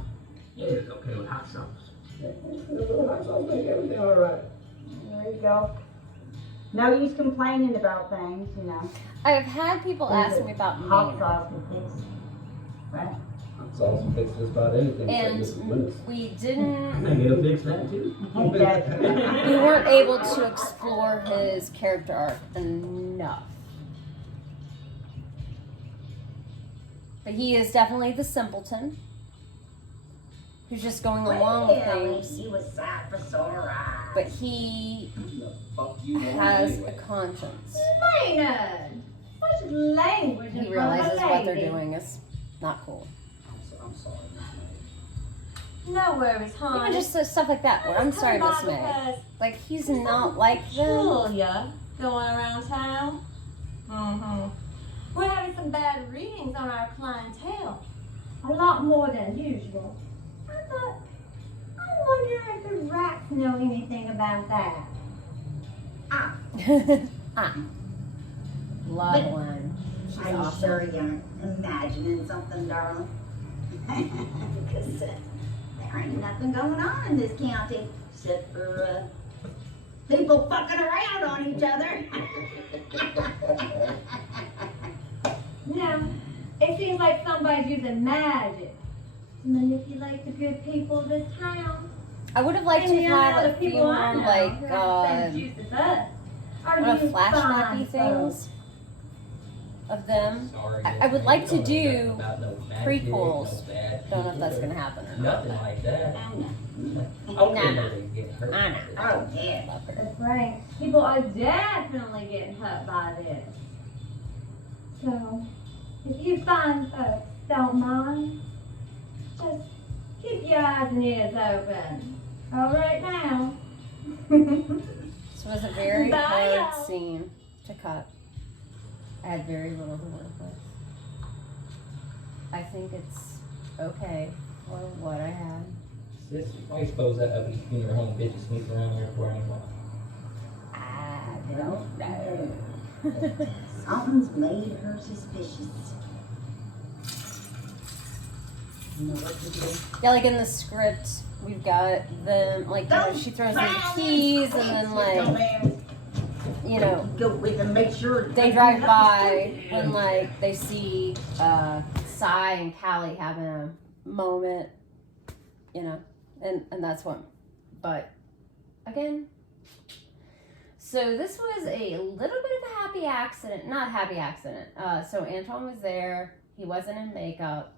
Yeah, it's okay with hot sauce. A little hot sauce, make everything all right. There you go. No use complaining about things, you know. I've had people ask me about Hot Maynard, sauce can fix it. Right? Hot sauce will fix just about anything. and except just minutes. we I didn't. think it'll fix that too. We weren't able to explore his character arc enough. But he is definitely the simpleton who's just going along with things. You was sad for sore eyes. But he Fuck you, has anyway. a conscience. Maynard, what's language He realizes what they're doing is not cool. I'm sorry. No worries, honey. Even just stuff like that, where I'm sorry, Miss May. Like, he's not like them. Julia going around town. Mm-hmm. We're having some bad readings on our clientele. A lot more than usual. I wonder if the rats know anything about that. Love one. She's I'm awesome. sure you're imagining something, darling. Because there ain't nothing going on in this county except for people fucking around on each other. No, it seems like somebody's using magic to manipulate the good people of this town. I would have liked to And the have other a few people I more, know like, who have the same juice as us are what these fine flashbacky folks. things of them. I would like to do prequels. Don't know if that's gonna happen or not. Nothing like that. Nah. Okay, they get hurt. I know. Oh, yeah. Love her. That's right. People are definitely getting hurt by this. So, if you fine folks don't mind, just keep your eyes and ears open. All right now. This was a very Bye, hard y'all. scene to cut. I had very little to work with. I think it's okay for what I had. Sis, why you suppose that uppity funeral home bitch is sneaking around here for anymore? I don't know. Something's made her suspicious. You know what to do? Yeah, like in the script, we've got them, like, you know, she throws in the keys and then, like, you know, Go with and make sure they drive by when, like, they see Cy and Callie having a moment, you know, and that's what, but again, so this was a little bit of a happy accident, not happy accident. So Antoine was there, he wasn't in makeup.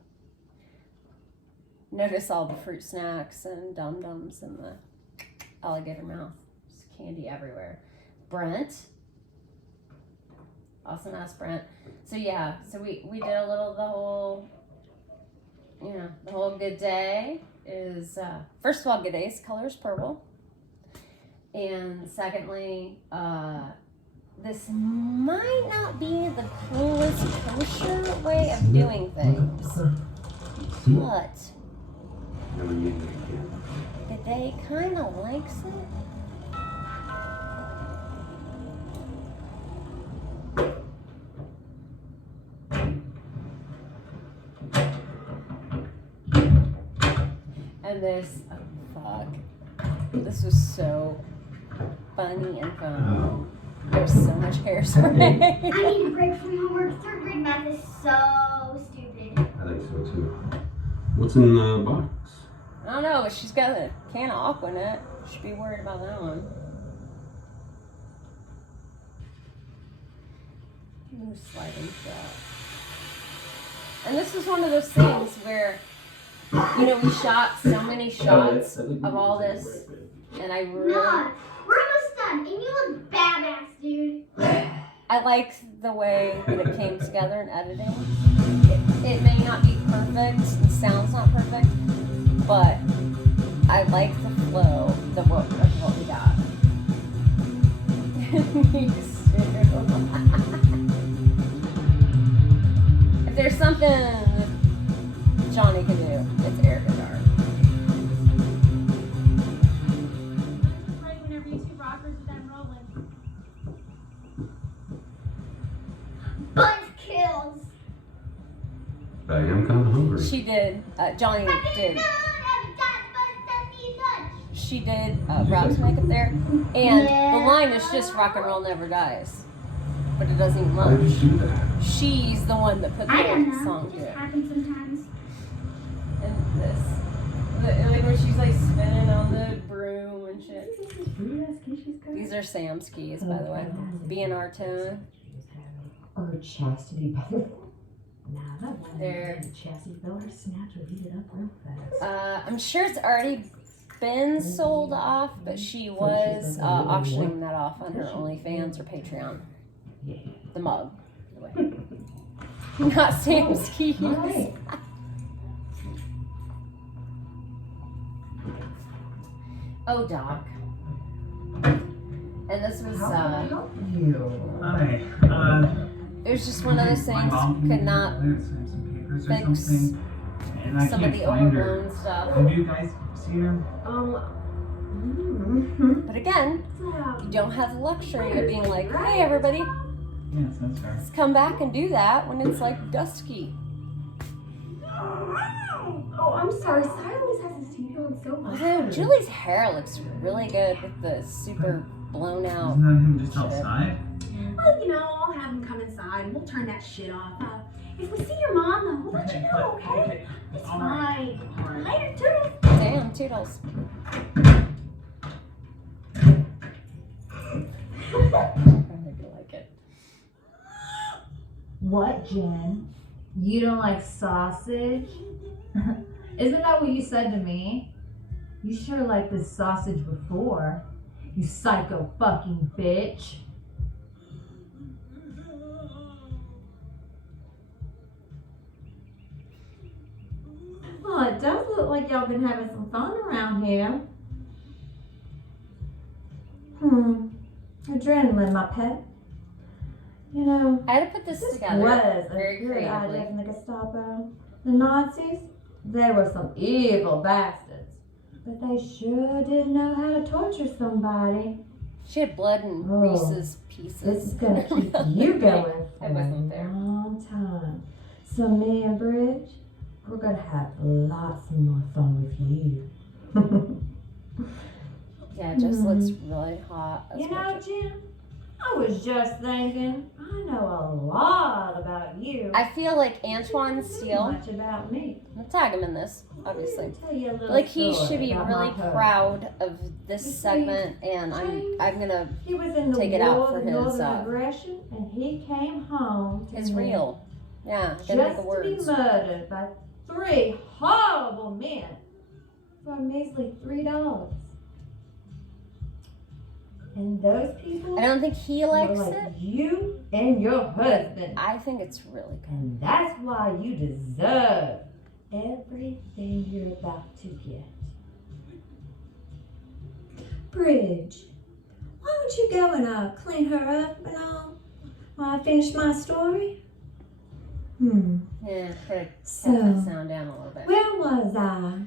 Notice all the fruit snacks and dum-dums and the alligator mouth. Just candy everywhere. Brent. Awesome ass Brent. So yeah, so we did a little of the whole the whole good day is, first of all, good day's color is purple. And secondly, this might not be the coolest kosher way of doing things, but good day kind of likes it. And this, this was so funny and fun. There's so much hairspray. I need a break from homework. Third grade math is so stupid. I think so too. What's in the box? I don't know, but she's got a can of Aquanet. Should be worried about that one. Ooh, sliding shot. And this is one of those things where, we shot so many shots of all this, and I really... Nah, we're almost done, and you look badass, dude. I like the way that it came together in editing. It may not be perfect, the sound's not perfect, but I like the flow of what we got. If there's something that Johnny can do, it's air guitar. Right whenever you two rockers with them rolling. Bunch kills. I am kind of hungry. She did, Johnny did. She did Rob's makeup there, and the line is just rock and roll never dies, but it doesn't even Why did you do that? She's the one that put I don't the know. song It to just it. happens sometimes. And this, like when she's like spinning on the broom and shit. These are Sam's keys, by the way. B&R tone. Or chastity belt. Nah, that one. There. Chassis filler snatch will heat it up real fast. I'm sure it's already been sold off, but she was auctioning that off on her OnlyFans or Patreon. The mug, by the way. Not Sam's keys. Right. Oh, Doc. And this was, Hi. it was just one of those my things, mom could not sign some papers or fix something, and I some of can't the find her. overblown stuff. Have you guys seen her? But again, you don't have the luxury of being like, hey, everybody, Yes, that's her. let's come back and do that when it's like dusky. Oh, I'm sorry. Si always has his TV on so much. Although Julie's hair looks really good with the super blown out. Isn't that him just shit. outside? Well, I'll have him come inside and we'll turn that shit off. If we see your mom, though, we'll let you know, okay? It's All right. fine. All right. Later, toodles. Damn, toodles. I like it. What, Jen? You don't like sausage? Isn't that what you said to me? You sure liked this sausage before. You psycho fucking bitch. Well, it does look like y'all been having some fun around here. Adrenaline, my pet. You know, I had to put this this together was a very good idea creatively. from the Gestapo. The Nazis, they were some evil bastards. But they sure did know how to torture somebody. She had blood in Oh, Reese's pieces. This is gonna keep you going for I wasn't a there. long time. So me and Bridge, we're gonna have lots more fun with you. Yeah, it just looks really hot. That's You know, what Jim, I was just thinking, I know a lot about you. I feel like Antoine Not Steele, much about me. I'm gonna tag him in this, obviously. Tell you a little Like he story should be about really my husband. proud of You this see, segment, and I'm gonna. He was in the Take it out war for of his, Northern Aggression, and he came home to It's me real. Yeah, just get the to be words. murdered by 3 horrible men for a measly $3. And those people I don't think he were likes like it. you and your husband. I think it's really good. And that's why you deserve everything you're about to get. Bridge, why don't you go and clean her up and all while I finish my story? Yeah, could So, cut that sound down a little bit. where was I?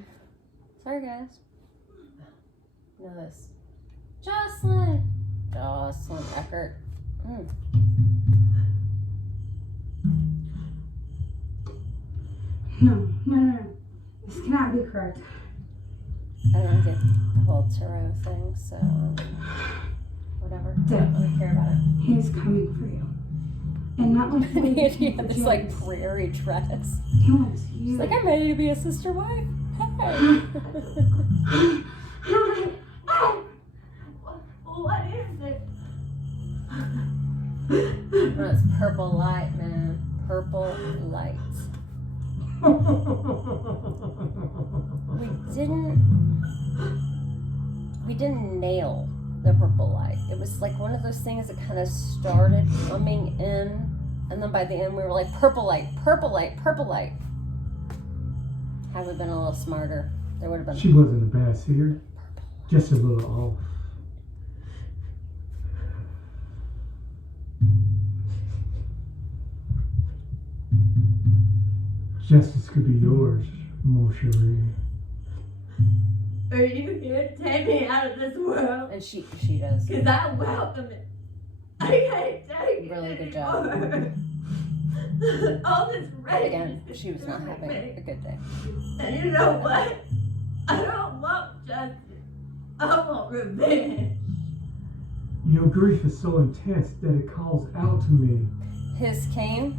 Sorry, guys. Know this. Jocelyn Eckert. No. This cannot be correct. I don't get the whole tarot thing, so whatever. Don't really care about it. He's coming for you. And not like the way He had this like prairie dress. He wants you. She's like, I'm ready to be a sister wife. Hey. What is it? No, it's purple light, man. Purple light. We didn't nail the purple light. It was like one of those things that kind of started coming in, and then by the end we were like, purple light, purple light, purple light. Had we been a little smarter, there would have been. She wasn't a bad seer, just a little off. Justice could be yours, mon chéri. Are you here to take me out of this world? And she does. Because I welcome it. I can't take it Really good job. anymore. All this rage. Again, she was not having a good day. And you know what? I don't want justice. I want revenge. Your grief is so intense that it calls out to me. His cane,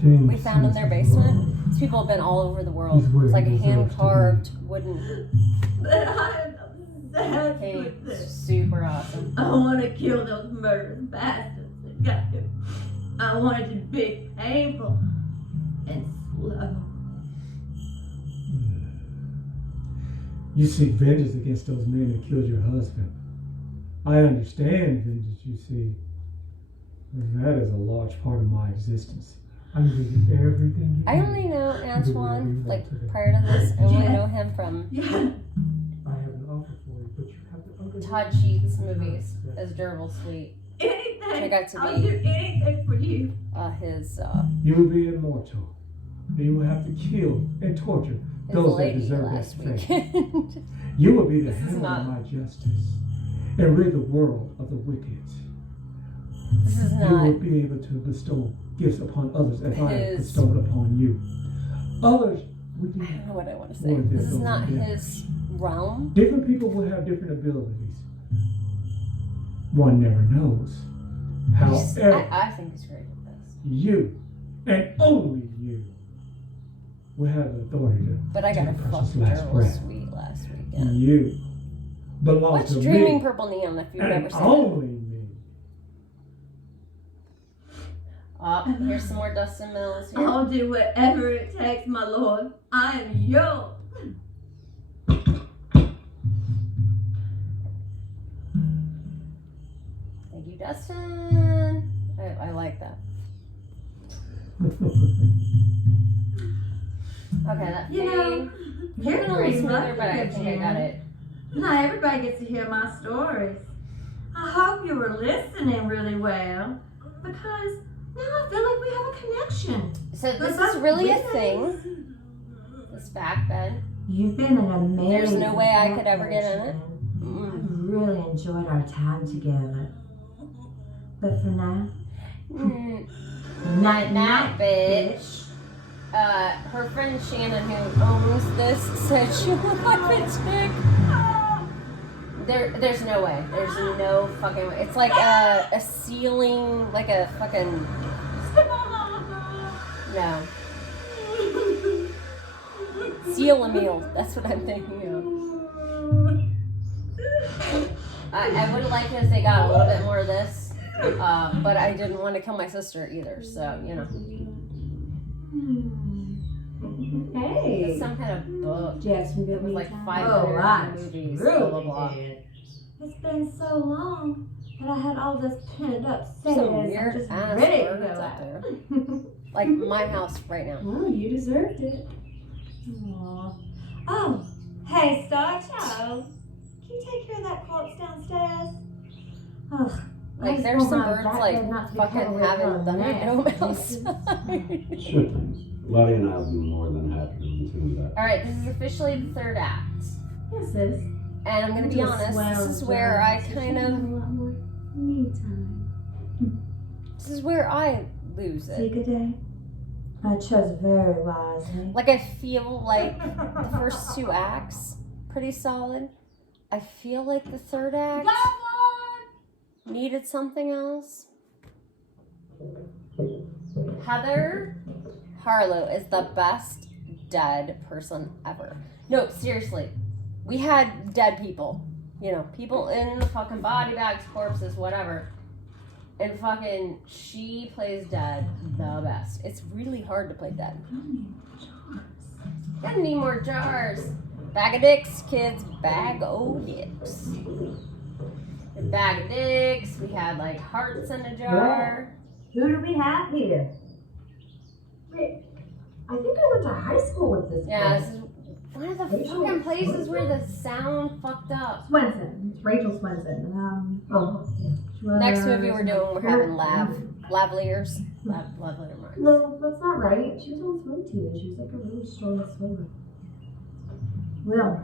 James we found in their basement. These people have been all over the world. It's like a hand-carved wooden But I am obsessed cane. with this. Super awesome. I want to kill those murderous bastards that got him. I want it to be painful and slow. You seek vengeance against those men who killed your husband. I understand vengeance, you see. That is a large part of my existence. I'm going to do everything you I only know Antoine, like prior to this, I only know him from I have an offer for you, but you have to understand. Todd Sheets movies as Durable Sweet. Anything. I got to I'll do be anything for you. his You will be immortal. You will have to kill and torture those that lady deserve that last fate. weekend. You will be the This is handler not- of my justice and rid the world of the wicked. This is You not will be able to bestow gifts upon others as I have his- bestowed upon you. Others, we I can. don't know what I want to say. Lord, This is those not are different. his realm. Different people will have different abilities. One never knows. However, I think he's great at this. you, and only you, will have the authority to But I got take a a person's fucking last Durable breath. Sweet last weekend. You belong Watch to Dreaming me, Purple Neon if you've and never seen it. only me. Oh, here's some more Dustin Mills here. I'll do whatever it takes, my lord. I am yours. Thank you, Dustin. I like that. Okay, that You know, fade. you're Could have been a pretty little smoother, lucky, but I think I got it. Not everybody gets to hear my stories. I hope you were listening really well, because now I feel like we have a connection. So this But is really a that's thing. This back bed. You've been an amazing. There's no way I could ever get in it. I've really enjoyed our time together. But for now, Night night, bitch. Her friend Shannon, who owns this, said she would like the chick. There's no way. There's no fucking way. It's like a ceiling, like a fucking. No. Seal a meal. That's what I'm thinking of. I would have liked it if they got a little bit more of this, but I didn't want to kill my sister either. So you know. Hey. It's some kind of book. Jackson, It was like 500 Oh, I movies. really Blah blah blah. did. It's been so long that I had all this pent up Some sadness. I'm weird just ass ready to birds go out out. there. Like my house right now. Well, you deserved it. Aw. Oh, hey, Star Child. Can you take care of that corpse downstairs? Ugh. Like, there's some birds, like, fucking having thunderdome outside. Sure thing. Lottie and I will be more than happy to entertain that. Alright, this is officially the third act. Yes, sis. And I'm gonna be honest, this is where I kind of... Me time. This is where I lose it. Take a day. I chose very wisely. Like, I feel like the first two acts, pretty solid. I feel like the third act needed something else. Heather Harlow is the best dead person ever. No, seriously. We had dead people. You know, people in the fucking body bags, corpses, whatever. And fucking, she plays dead the best. It's really hard to play dead. Gotta need more jars. Bag of dicks, kids. Bag o' dicks. A bag of dicks. We had like hearts in a jar. Who do we have here? Wait, I think I went to high school with this Yeah, girl. this is one of the fucking places where the sound fucked up. Swenson. It's Rachel Swenson. Next movie we're doing, we're having lavaliers. Lavalier marks. No, that's not right. She was on the swim team and she was like a really strong swimmer. Well,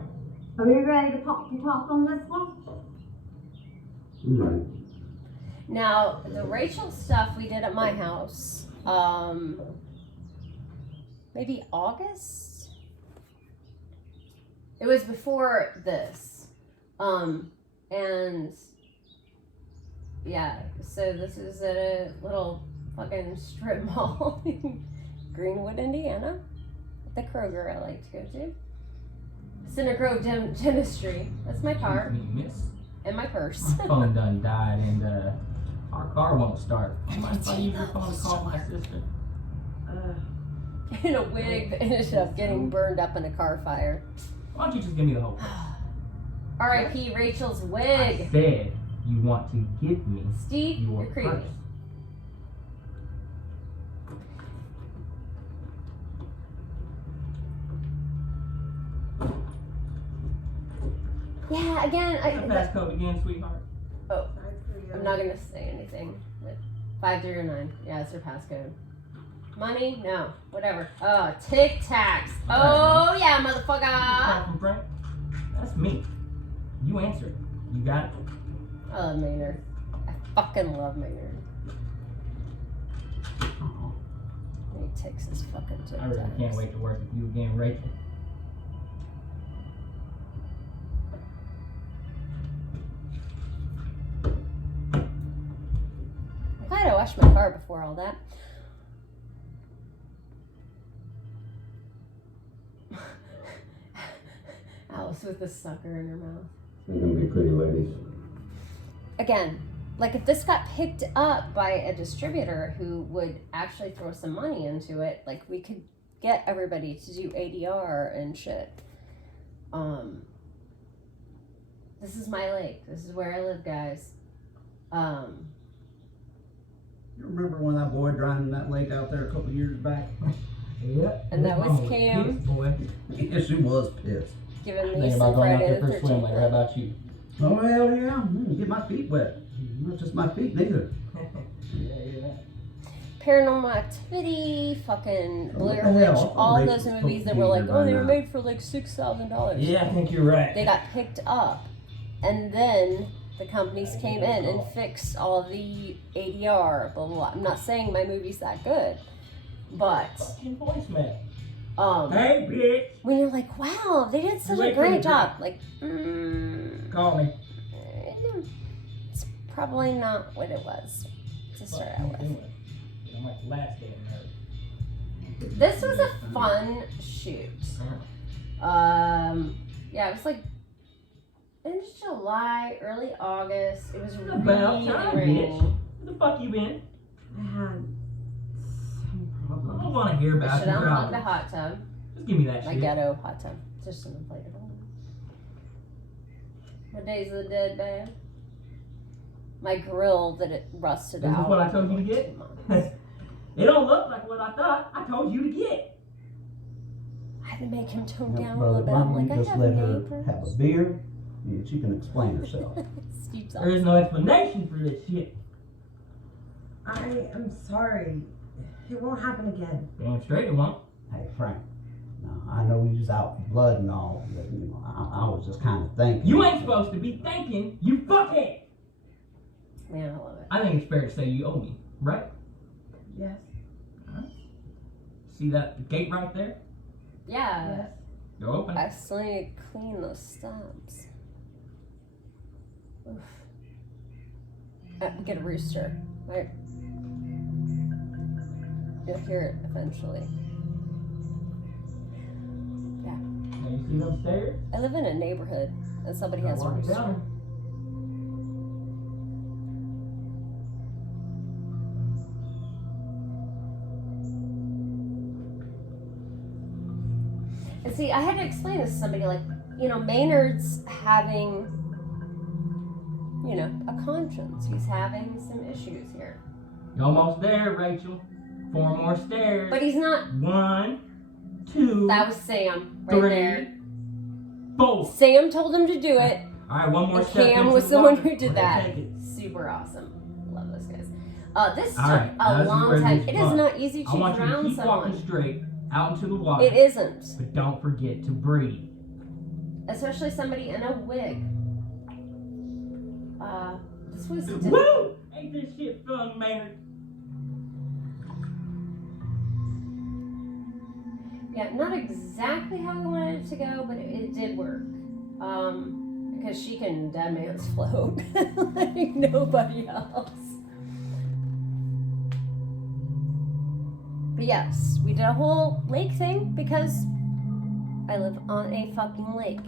are we ready to talk on this one? Right. Now, the Rachel stuff we did at my house, maybe August? It was before this. And yeah, so this is at a little fucking strip mall in Greenwood, Indiana. The Kroger I like to go to. Center Grove Dentistry. That's my car. Miss. And my purse. My phone done died and our car won't start. I might use your phone to call my sister. In a wig that ended up getting burned up in a car fire. Why don't you just give me the whole thing? R.I.P. Rachel's I wig. said you want to give me Steve, your you're creepy. purse. Yeah, again, What's the passcode again, sweetheart? Oh, I'm not gonna say anything. 509. Yeah, it's her passcode. Money? No. Whatever. Oh, Tic Tacs. Oh yeah, motherfucker. From Frank? That's me. You answered. You got it. I love Maynard. I fucking love Maynard. He takes his fucking Tic I really Tacs. can't wait to work with you again, Rachel. I'm glad I washed my car before all that. Alice with the sucker in her mouth. They're gonna be pretty ladies. Again, like if this got picked up by a distributor who would actually throw some money into it, like we could get everybody to do ADR and shit. This is my lake. This is where I live, guys. You remember when that boy drowned in that lake out there a couple of years back? Yep. And that was Cam. Pissed, boy. Yes, she was pissed. Giving me Thinking some about going out Friday there the for a swim later. How 13th. about you? Oh, hell yeah. Get my feet wet. Not just my feet, neither. Yeah, hear that. Paranormal Activity, fucking What Blair the Witch, hell? all Rachel's those movies that supposed were to like, be oh, they here were by now. made for like $6,000. Yeah, I think you're right. They got picked up, and then the companies came in and fixed all the ADR, blah, blah, blah. I'm not saying my movie's that good, but Fucking voicemail. Hey, bitch. when you're like, wow, they did such a Wait for great the job, drop. like, Call me. it's probably not what it was to start out with. I'm like the last day in there. This was a fun shoot. Yeah, it was like end of July, early August. It was About really time, rainy. bitch. Where the fuck you been? I had some I problems. don't want to hear I about should your unplug the problem. hot tub. Just give me that My shit. ghetto hot tub. Just an inflatable. What Days of the Dead, babe? My grill that it rusted This is out. what I told you to get? 2 months. It don't look like what I thought. I told you to get. I had to make him tone down a Brother, little bit. why I'm don't like, you I just have let neighbors. her have a beer and she can explain herself. Steve's There is no explanation for this shit. I am sorry. It won't happen again. Damn straight it won't. Hey, Frank. Now, I know we was out for blood and all, but you know, I was just kind of thinking. You ain't supposed to be thinking, you fuckhead. Man, I love it. I think it's fair to say you owe me, right? Yes. See that gate right there? Yeah. Yes. Go open I it. still need to clean those stumps. Oof. Get a rooster. Right? You'll hear it eventually. Yeah. Now you see them stairs? I live in a neighborhood and somebody has a Walk it rooster. down. And see, I had to explain this to somebody, like, you know, Maynard's having, you know, a conscience. He's having some issues here. You're almost there, Rachel. 4 more stairs. But he's not. 1, 2, That was Sam right 3, there. 4. Sam told him to do it. Alright, one more And step. Cam into was the one who water. did Okay, that. take it. Super awesome. Love those guys. This All took right, a this is long where it time. gets It is fun. not easy to I want you to drown keep walking someone. straight out into the water. It isn't. But don't forget to breathe. Especially somebody in a wig. This was difficult. Woo! Ain't this shit fun, Maynard? Yeah, not exactly how we wanted it to go, but it did work. Because she can dead man's float like nobody else. But yes, we did a whole lake thing because I live on a fucking lake.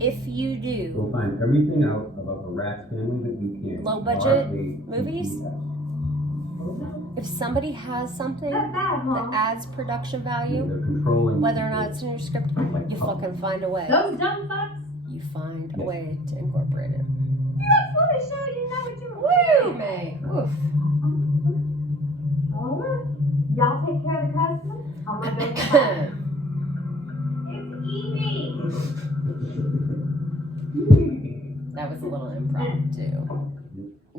If you do You'll find everything out about the Rats family that you can. low budget movies, if somebody has something that adds production value, They're controlling. whether or not it's in your script, you fucking find a way. Those dumb fucks. You find a way to incorporate it. You're not supposed to show you know what you're Woo, May. Woof. All right. Y'all take care of the customer. I'm gonna go get It's Evie. That was a little impromptu.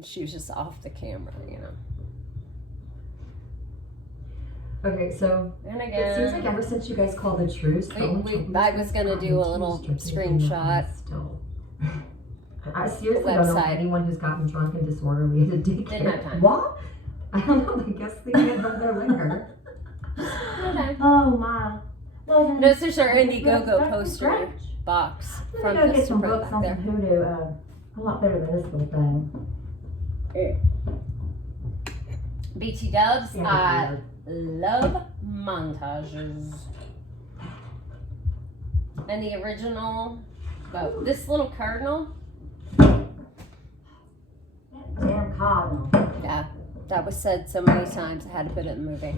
She was just off the camera, you know. Okay, so And it seems like again, ever since you guys called the truce, I was gonna do a little screenshot. Still. I seriously don't know website. anyone who's gotten drunk and disorderly at a Didn't have daycare. time. What? I don't know. I guess they can't have their liquor. Okay. Oh my. Well then. No, there's our let's Indiegogo start from poster scratch. box Let from me go get Mr. some Pro books back on there. some hoodoo. A lot better than this little thing. BT Dubs, Yeah, I love montages. And the original, but this little cardinal, Damn cardinal. yeah, that was said so many times I had to put it in the movie.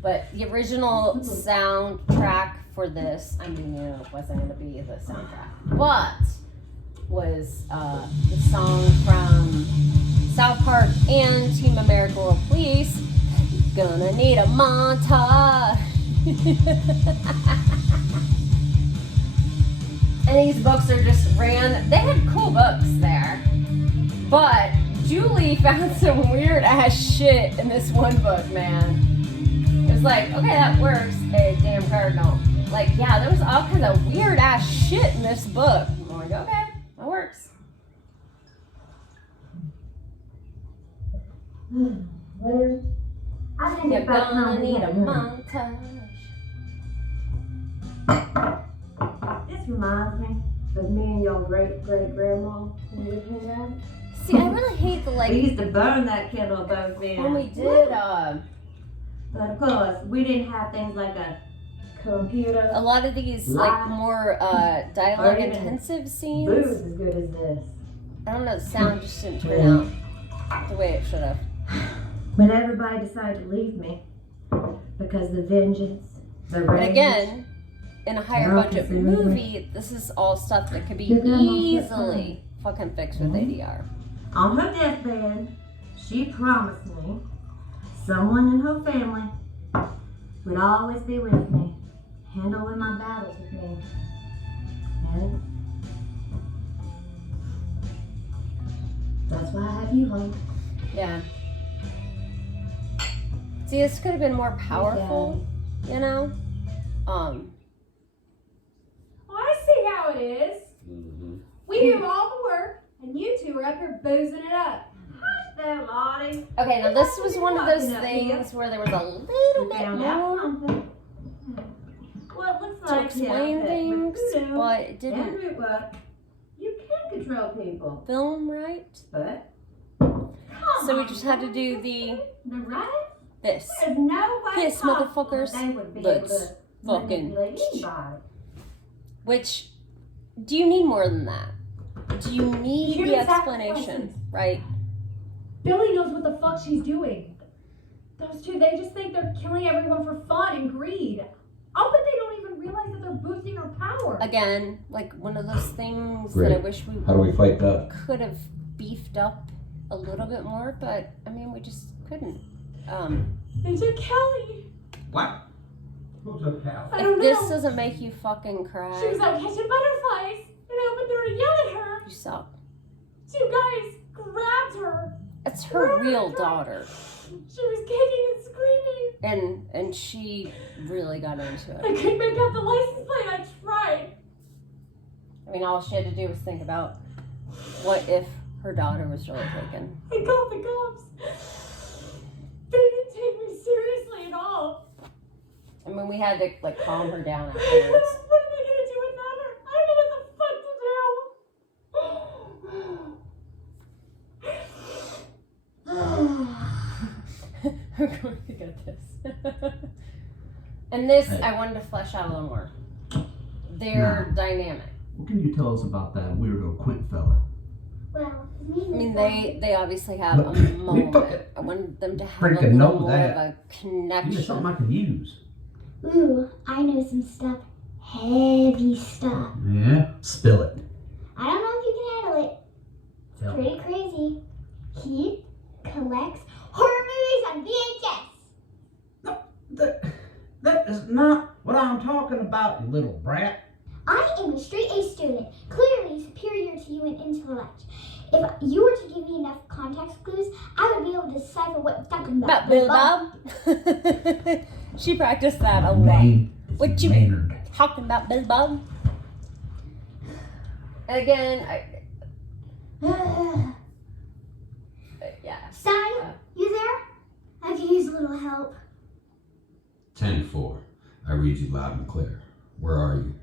But the original soundtrack for this, I mean, you know, it wasn't going to be the soundtrack, but was the song from South Park and Team America World Police, Gonna Need a Montage. And these books are just they had cool books there, but Julie found some weird ass shit in this one book, man. It was like, okay, that works, a damn cardinal. Like, yeah, there was all kinds of weird ass shit in this book. I'm like, okay, that works. Well, I think You're it's about gonna time we need had a dinner. montage. This reminds me of me and your great-great-grandma when we hang out. See, I really hate the, like, We used to burn that kettle above then. when we did, But of course, we didn't have things like a computer. a lot of these, like, Live. more, dialogue intensive scenes. Booze as good as this. I don't know, the sound just didn't turn out the way it should have. When everybody decided to leave me because the vengeance, the rage. And again, in a higher Girl, budget consider it. movie, this is all stuff that could be Your grandma's easily fucking fixed with ADR. On her deathbed, she promised me someone in her family would always be with me, handling my battles with me. And that's why I have you home. Yeah. See, this could have been more powerful, you know? Oh, I see how it is. We do all the work, and you two are up here boozing it up. Hush there, Lottie. Okay, now this was one of those things where there was a little bit Found out more something. Well, it looks to like explain things, but it and didn't root work. You can control people, film right. but So we just had to do the right. this. There's no way This, possible motherfuckers. they would be Let's able to fucking. manipulate anybody. Which, do you need more than that? Do you need Human the explanation, sacrifices. right? Billy knows what the fuck she's doing. Those two, they just think they're killing everyone for fun and greed. I'll bet they don't even realize that they're boosting her power. Again, like one of those things Great. that I wish we How do we fight that? could have beefed up a little bit more, but I mean, we just couldn't. They took Kelly. What? Who's a cow? I don't If this know. doesn't make you fucking She cry, was out catching butterflies, and I opened the door to yell at her. you suck. Two guys grabbed her. It's her real daughter, She was kicking and screaming. and she really got into I it. couldn't make out the license plate. I tried. I mean, all she had to do was think about what if her daughter was really taken. I called the cops. They didn't take me seriously at all. I mean, we had to like calm her down What am afterwards. I gonna do without her? I don't know what the fuck to We're going to get this. And this, I wanted to flesh out a little more. Their dynamic. What can you tell us about that weirdo Quint fella? Well, I mean, they obviously have a Look, we moment. fucking I wanted them to have a freaking little know more that. of a Give me something connection. I can use. Ooh, I know some stuff. Heavy stuff. Yeah? Spill it. I don't know if you can handle it. It's Tell. pretty crazy. He collects horror movies on VHS. That is not what I'm talking about, you little brat. I am a straight A student, clearly superior to you in intellect. If you were to give me enough context clues, I would be able to decipher what you're talking about. About Bill Bob. She practiced that a lot. Maine is What you Maynard. talking about, Bill Bob? And again, yeah. Si, you there? I could use a little help. 10-4. I read you loud and clear. Where are you?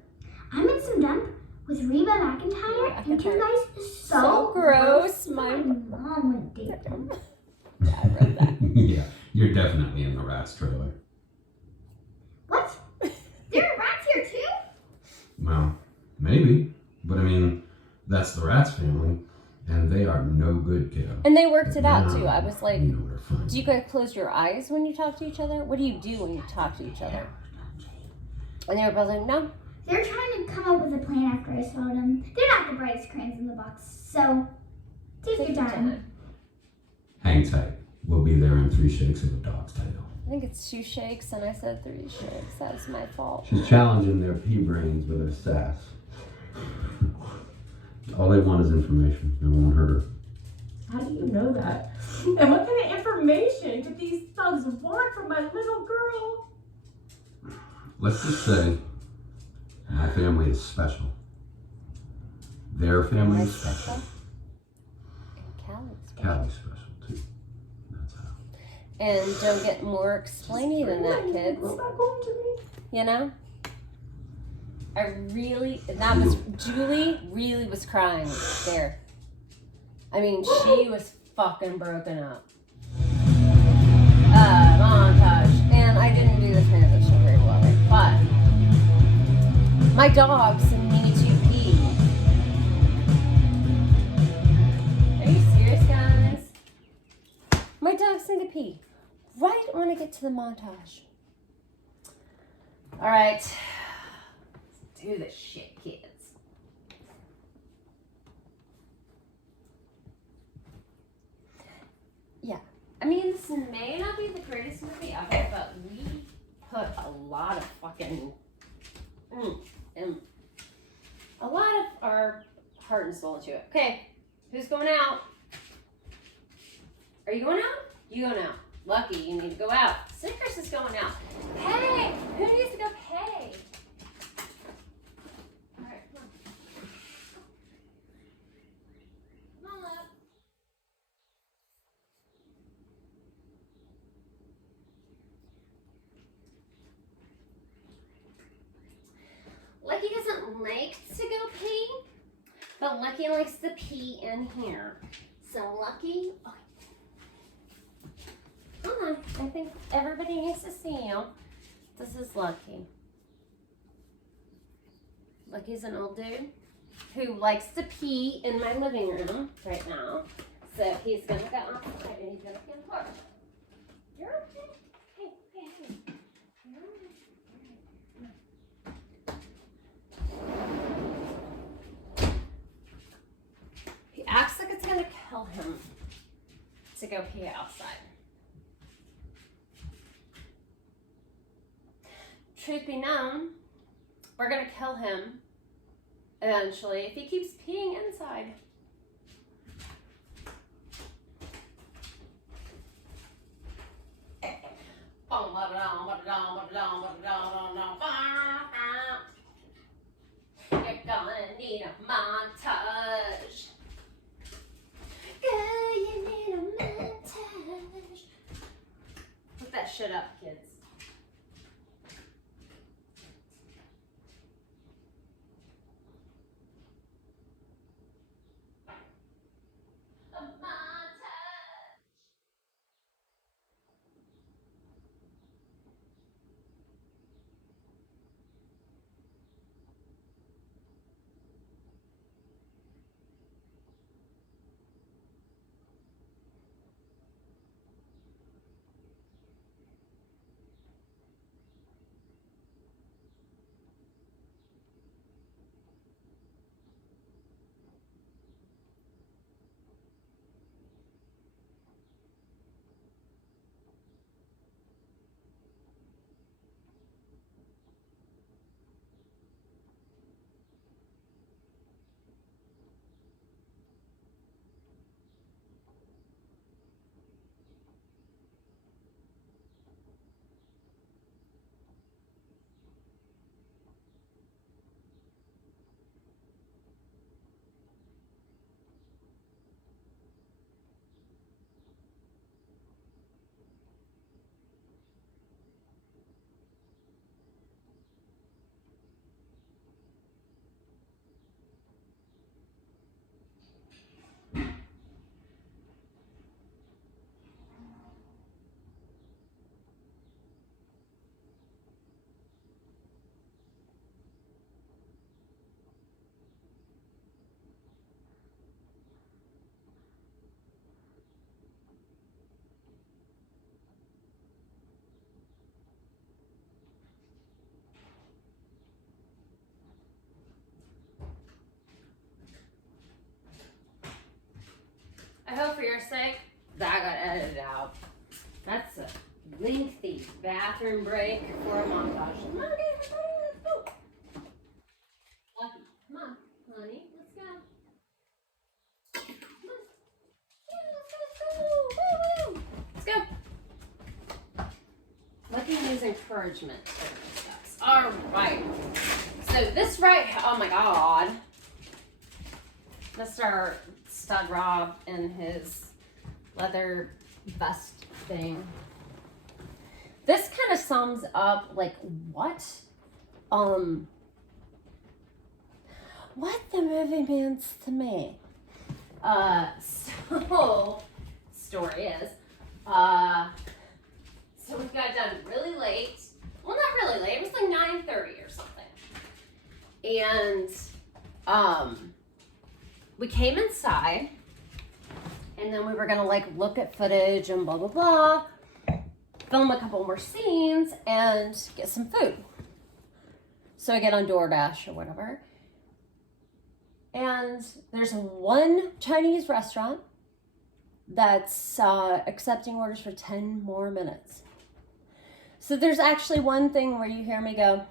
I'm in some dump with Reba McIntyre and two guys So gross. My mom wouldn't date them. Yeah, I read that. Yeah, you're definitely in the Rats trailer. What? There are rats here too? Well, maybe. But I mean, that's the Rats family, and they are no good, kiddo. And they worked it out too. I was like, You know where to find do you guys close your eyes when you talk to each other? What do you do when you talk to each other? And they were both like, no. They're trying to come up with a plan after I swallowed them. They're not the brightest crayons in the box, so take your time. Hang tight. We'll be there in 3 shakes of a dog's tail. I think it's 2 shakes, and I said 3 shakes. That was my fault. She's challenging their pea brains with her sass. All they want is information. It won't hurt her. How do you know that? And what kind of information could these thugs want from my little girl? Let's just say my family is special. Their family is special. Callie's Callie's special too. That's how. And don't get more explaining than that, kids. Go back home to me. You know? That was, Julie really was crying there. I mean, she was fucking broken up. Montage. And I didn't do this transition very well, but my dogs need to pee. Are you serious, guys? My dogs need to pee. Right when I get to the montage. Alright. Let's do this shit, kids. Yeah. I mean, this may not be the greatest movie ever, but we put a lot of fucking, and a lot of our heart and soul into it. Okay, who's going out? Are you going out? You going out. Lucky, you need to go out. Snickers is going out. Hey, who needs to go pay? All right, come on. Come on up. Lucky doesn't like to go pee, but Lucky likes to pee in here. So Lucky, hold on, I think everybody needs to see you. This is Lucky. Lucky's an old dude who likes to pee in my living room right now. So he's gonna go outside and he's gonna pee on the floor. You're okay. Hey, hey, hey. You're okay. He acts like it's gonna kill him to go pee outside. Truth be known, we're gonna kill him eventually if he keeps peeing inside. You're gonna need a montage. Yeah, you need a montage. Put that shit up, kids. A montage. I hope for your sake that got edited out. That's a lengthy bathroom break for a montage. Come on, let's go. Lucky, come on, honey, let's go. Come on. Yeah, let's go. Woo, woo. Let's go. Lucky needs encouragement. All right. So this right, oh my God. Mr. Stud Rob in his leather vest thing. This kind of sums up like what the movie means to me. So story is, so we got done really late. Well, not really late. It was like 9:30 or something. And we came inside, and then we were gonna like look at footage and blah blah blah, film a couple more scenes, and get some food. So I get on DoorDash or whatever, and there's one Chinese restaurant that's accepting orders for 10 more minutes. So there's actually one thing where you hear me go,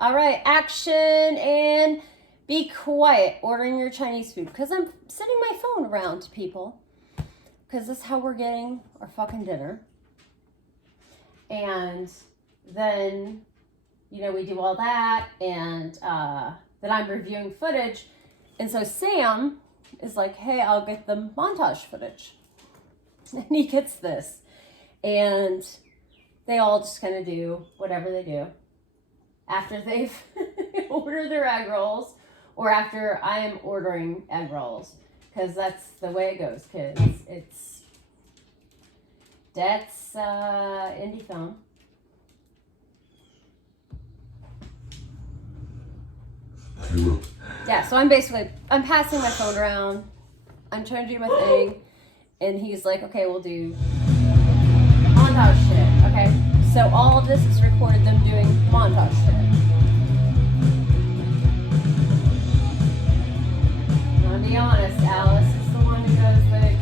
all right, action, and be quiet, ordering your Chinese food. Because I'm sending my phone around to people. Because that's how we're getting our fucking dinner. And then, you know, we do all that. And then I'm reviewing footage. And so Sam is like, hey, I'll get the montage footage. And he gets this. And they all just kind of do whatever they do after they've ordered their egg rolls or after I am ordering egg rolls. Because that's the way it goes, kids. That's indie film. Yeah, so I'm passing my phone around. I'm trying to do my thing. And he's like, okay, we'll do montage shit. Okay, so all of this is recorded them doing montage shit. I'm gonna be honest, Alice is the one who does the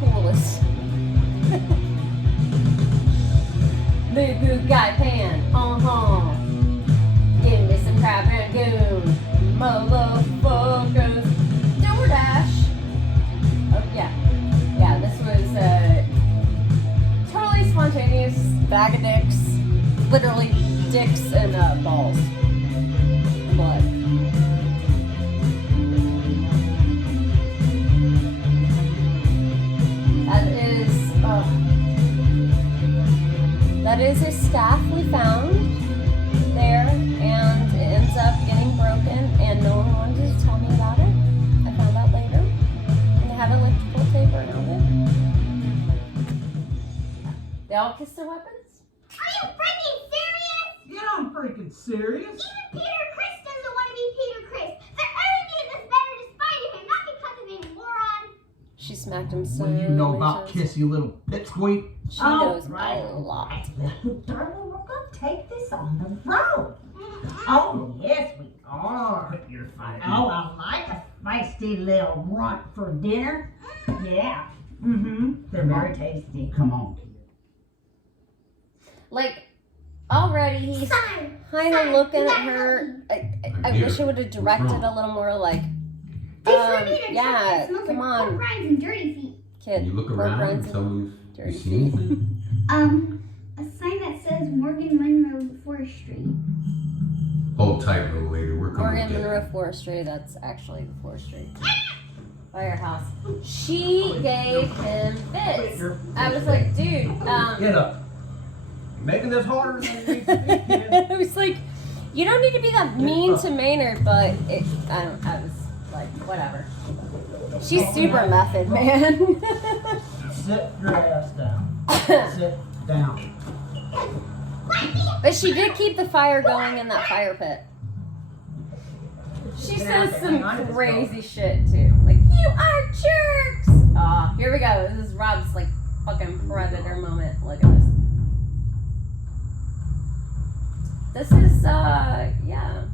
coolest. Boo boo guy pan, give me some crab rangoon, motherfuckers, DoorDash. Oh yeah, this was totally spontaneous, bag of dicks, literally dicks and balls, and blood. That is a staff we found there, and it ends up getting broken, and no one wanted to tell me about it. I found out later, and they have electrical tape around it. They all kiss their weapons? Are you freaking serious? Yeah, I'm freaking serious. Even Peter Chris doesn't want to be Peter Chris. They're only this better despite him, not because of a moron. She smacked him so What do you know many about times. Kissy, little pipsqueak? She knows a lot. Darling, we're going to take this on the road. Oh, yes, we are. You're fine. Oh, I like a feisty little runt for dinner. Yeah. Mm-hmm. They're very tasty. Come on, kid. Like, already he's kind of looking at her. I wish I would have directed a little more like, yeah, come on, Grinds and dirty feet. kid. Can you look pork around rinds and tell me if dirty you see anything? A sign that says Morgan Monroe Forestry. Hold tight, little lady. We're coming Morgan to get Monroe you. Forestry, that's actually the forestry. Firehouse. She gave him fits. I was like, dude, Get up. You're making this harder than it needs to be, kid. I was like, you don't need to be that mean to Maynard, but I was like, whatever. She's super method, man. Sit your ass down. Sit down. But she did keep the fire going in that fire pit. She says some crazy shit too. Like, you are jerks! Here we go. This is Rob's like fucking predator moment. Look at this. This is yeah.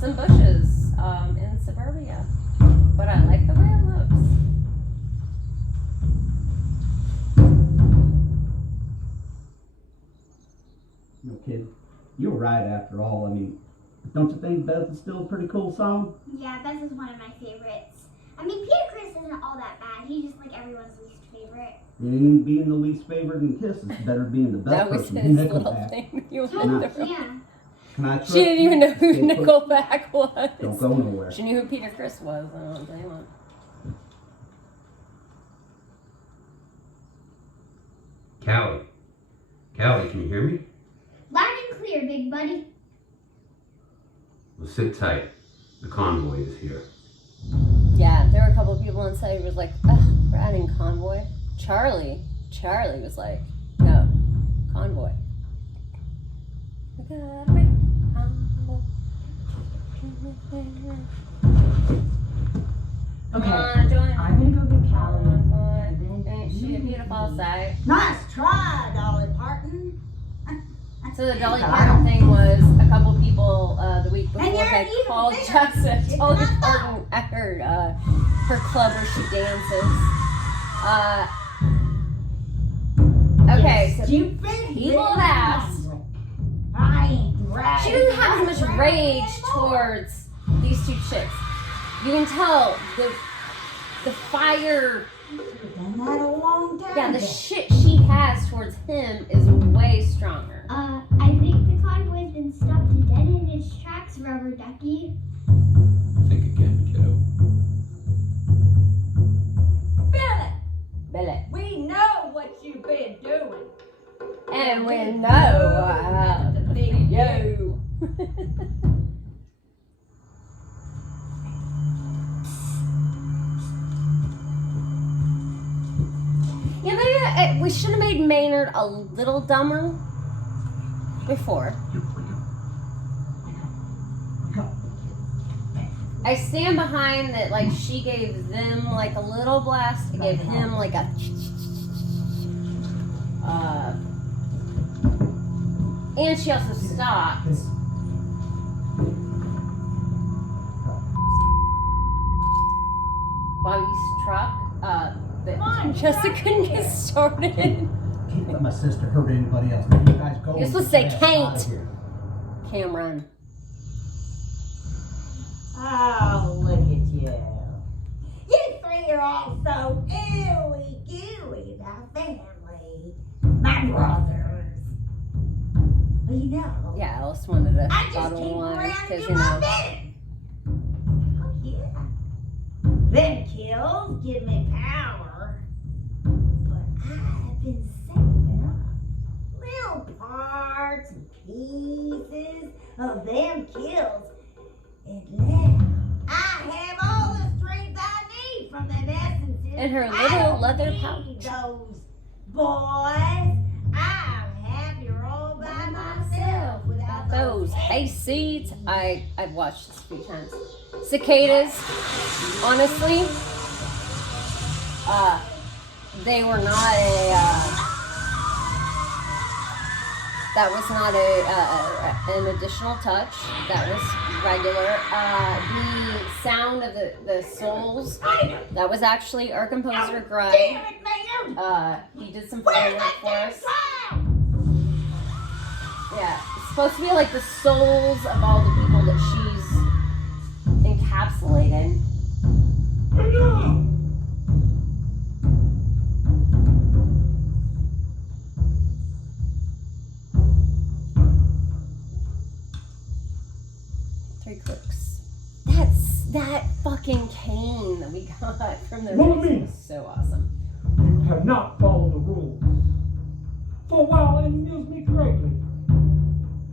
Some bushes in suburbia. But I like the way it looks. You know, kid, you're right after all. I mean, don't you think Beth is still a pretty cool song? Yeah, Beth is one of my favorites. I mean, Peter Chris isn't all that bad. He's just like everyone's least favorite. And being the least favorite in Kiss is better than being the best That was person his in little Nickelback. thing. You Can I- went through. Yeah. Can I trust She didn't even know who Stay put? Nickelback was. Don't go nowhere. She knew who Peter Chris was. I don't blame her. Callie, can you hear me? Loud and clear, big buddy. Well, sit tight. The convoy is here. Yeah, there were a couple of people inside who was like, ugh, we're adding convoy. Charlie was like, no, convoy. We gotta bring convoy. Okay, Join I'm gonna go get Callie. convoy. Ain't she a beautiful sight? Nice try, Dolly Parton. So the Dolly Parton thing was a couple people the week before And you're had even called bigger. Jessica It's Dolly not Parton at her club where she dances. Okay, so Stupid people have asked. I ain't right. She doesn't have as much rage towards these two chicks. You can tell the fire. Done that a long time. Yeah, the shit she has towards him is way stronger. I think the convoy's been stopped dead in its tracks, Rubber Ducky. Think again, kiddo. Billy, we know what you've been doing. And we know how to beat you. Yeah, maybe we should have made Maynard a little dumber before. I stand behind that, like, she gave them, like, a little blast. It gave him, like, a... and she also stopped. Bobby's truck, but Jessica couldn't get started. Can't let my sister hurt anybody else. You guys go. You're supposed to say can't. Cameron. Oh, look at you. You three are all so ooey gooey about family. My brothers. Well, you know. Yeah, Alice wanted a I just bottle came of wine around because, you you my know. minute. Oh, yeah. Them kills give me power. But I've been saving up little parts and pieces of them kills. And now I have all the strength I need from them essences. And her I little don't leather need pouch. those boys. I'm happier all by myself without Those hayseeds, I've watched this a few times. Cicadas, honestly, they were not that was not an additional touch. That was regular. The sound of the souls, that was actually our composer, Greg. He did some fun work for us. Yeah, it's supposed to be like the souls of all the people that she's encapsulated. Three clicks. That fucking cane that we got from the race was so awesome. You have not followed the rules. For a while, it amused me greatly.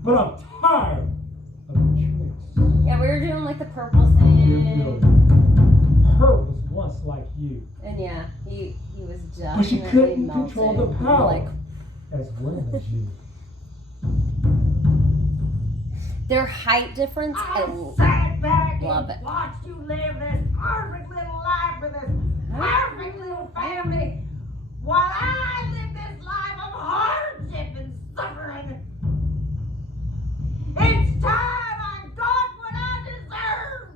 But I'm tired of the tricks. Yeah, we were doing like the purple thing. Her was once like you. And yeah, he was definitely But she couldn't melted. control the power Like, as well as you. their height difference, I sat back love and it. watched you live this perfect little life with this perfect little family while I live this life of hardship and suffering. It's time I got what I deserve.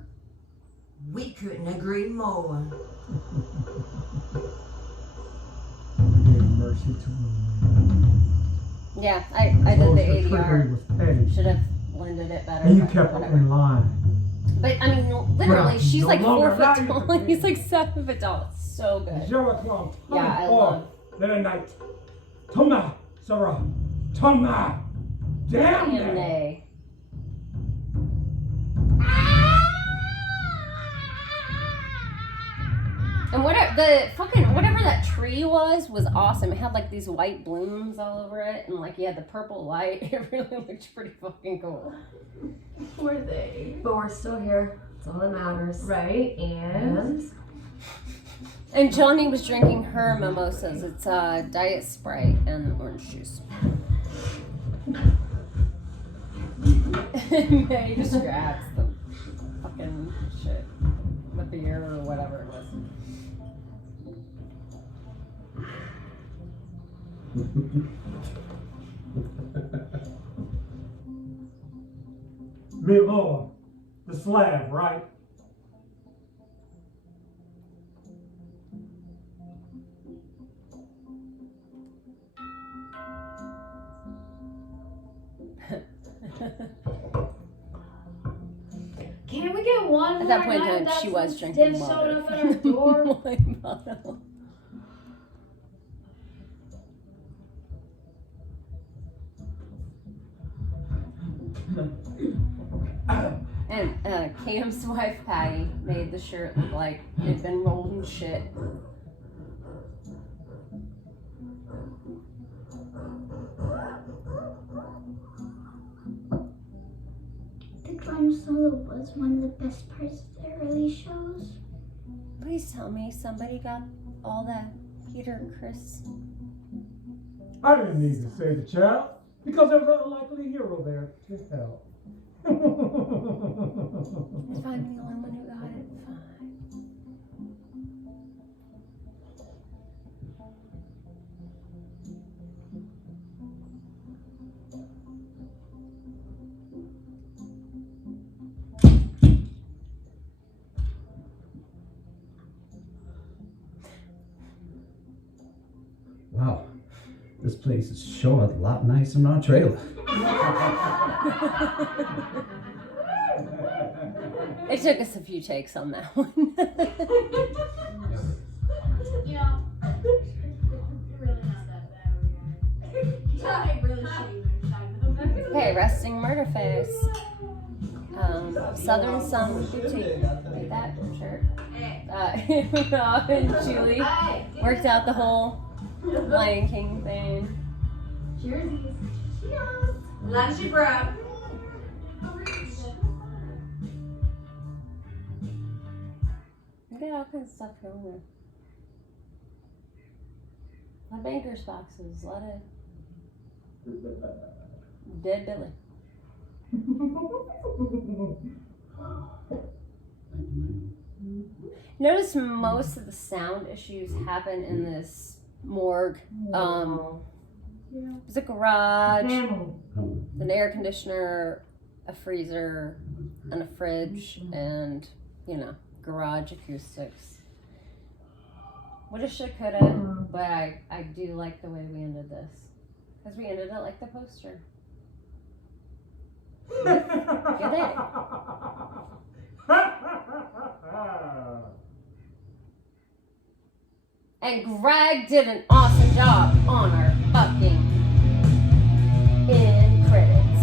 We couldn't agree more. Give mercy to me. Yeah, I did the Her trickery ADR. was petty. Should have blended it better. And you but kept her whatever. in line. But I mean, literally, Well, she's no like 4 longer foot value tall. for He's like 7 foot tall. It's so good. Yeah, I love. Then night. Toma, Sarah. Toma. Damn Damn it. nay. And whatever that tree was awesome. It had like these white blooms all over it, and like you had the purple light. It really looked pretty fucking cool. Were they? But we're still here. That's all that matters. Right, and? And Johnny was drinking her mimosas. It's Diet Sprite and orange juice. Yeah, he just grabs the fucking shit. The beer or whatever it was. Miloa, the slab, right? one At more that point in night time, without she was some drinking stiff water showing up from at our the door. wine bottle. And Cam's wife Patty made the shirt look like it'd been rolled in shit. The drum solo was one of the best parts of the early shows. Please tell me somebody got all that Peter and Chris. I didn't need to save the child because there was an unlikely hero there to help. If I'm the only one who got it, fine. Wow, this place is sure a lot nicer than our trailer. It took us a few takes on that one. You know, you're really not that bad. Try really shitty. Okay, Resting Murder Face. Southern Sun Boutique. Like that shirt. Rob and Julie worked out the whole Lion King thing. Cheers. Lunch you brought. You got all kinds of stuff going there. A lot of bankers boxes, a lot of dead Billy. Notice most of the sound issues happen in this morgue. There's a garage, an air conditioner, a freezer, and a fridge, and, you know, garage acoustics. Woulda, shoulda, coulda, but I do like the way we ended this. Because we ended it like the poster. Get it? And Greg did an awesome job on our fucking end credits.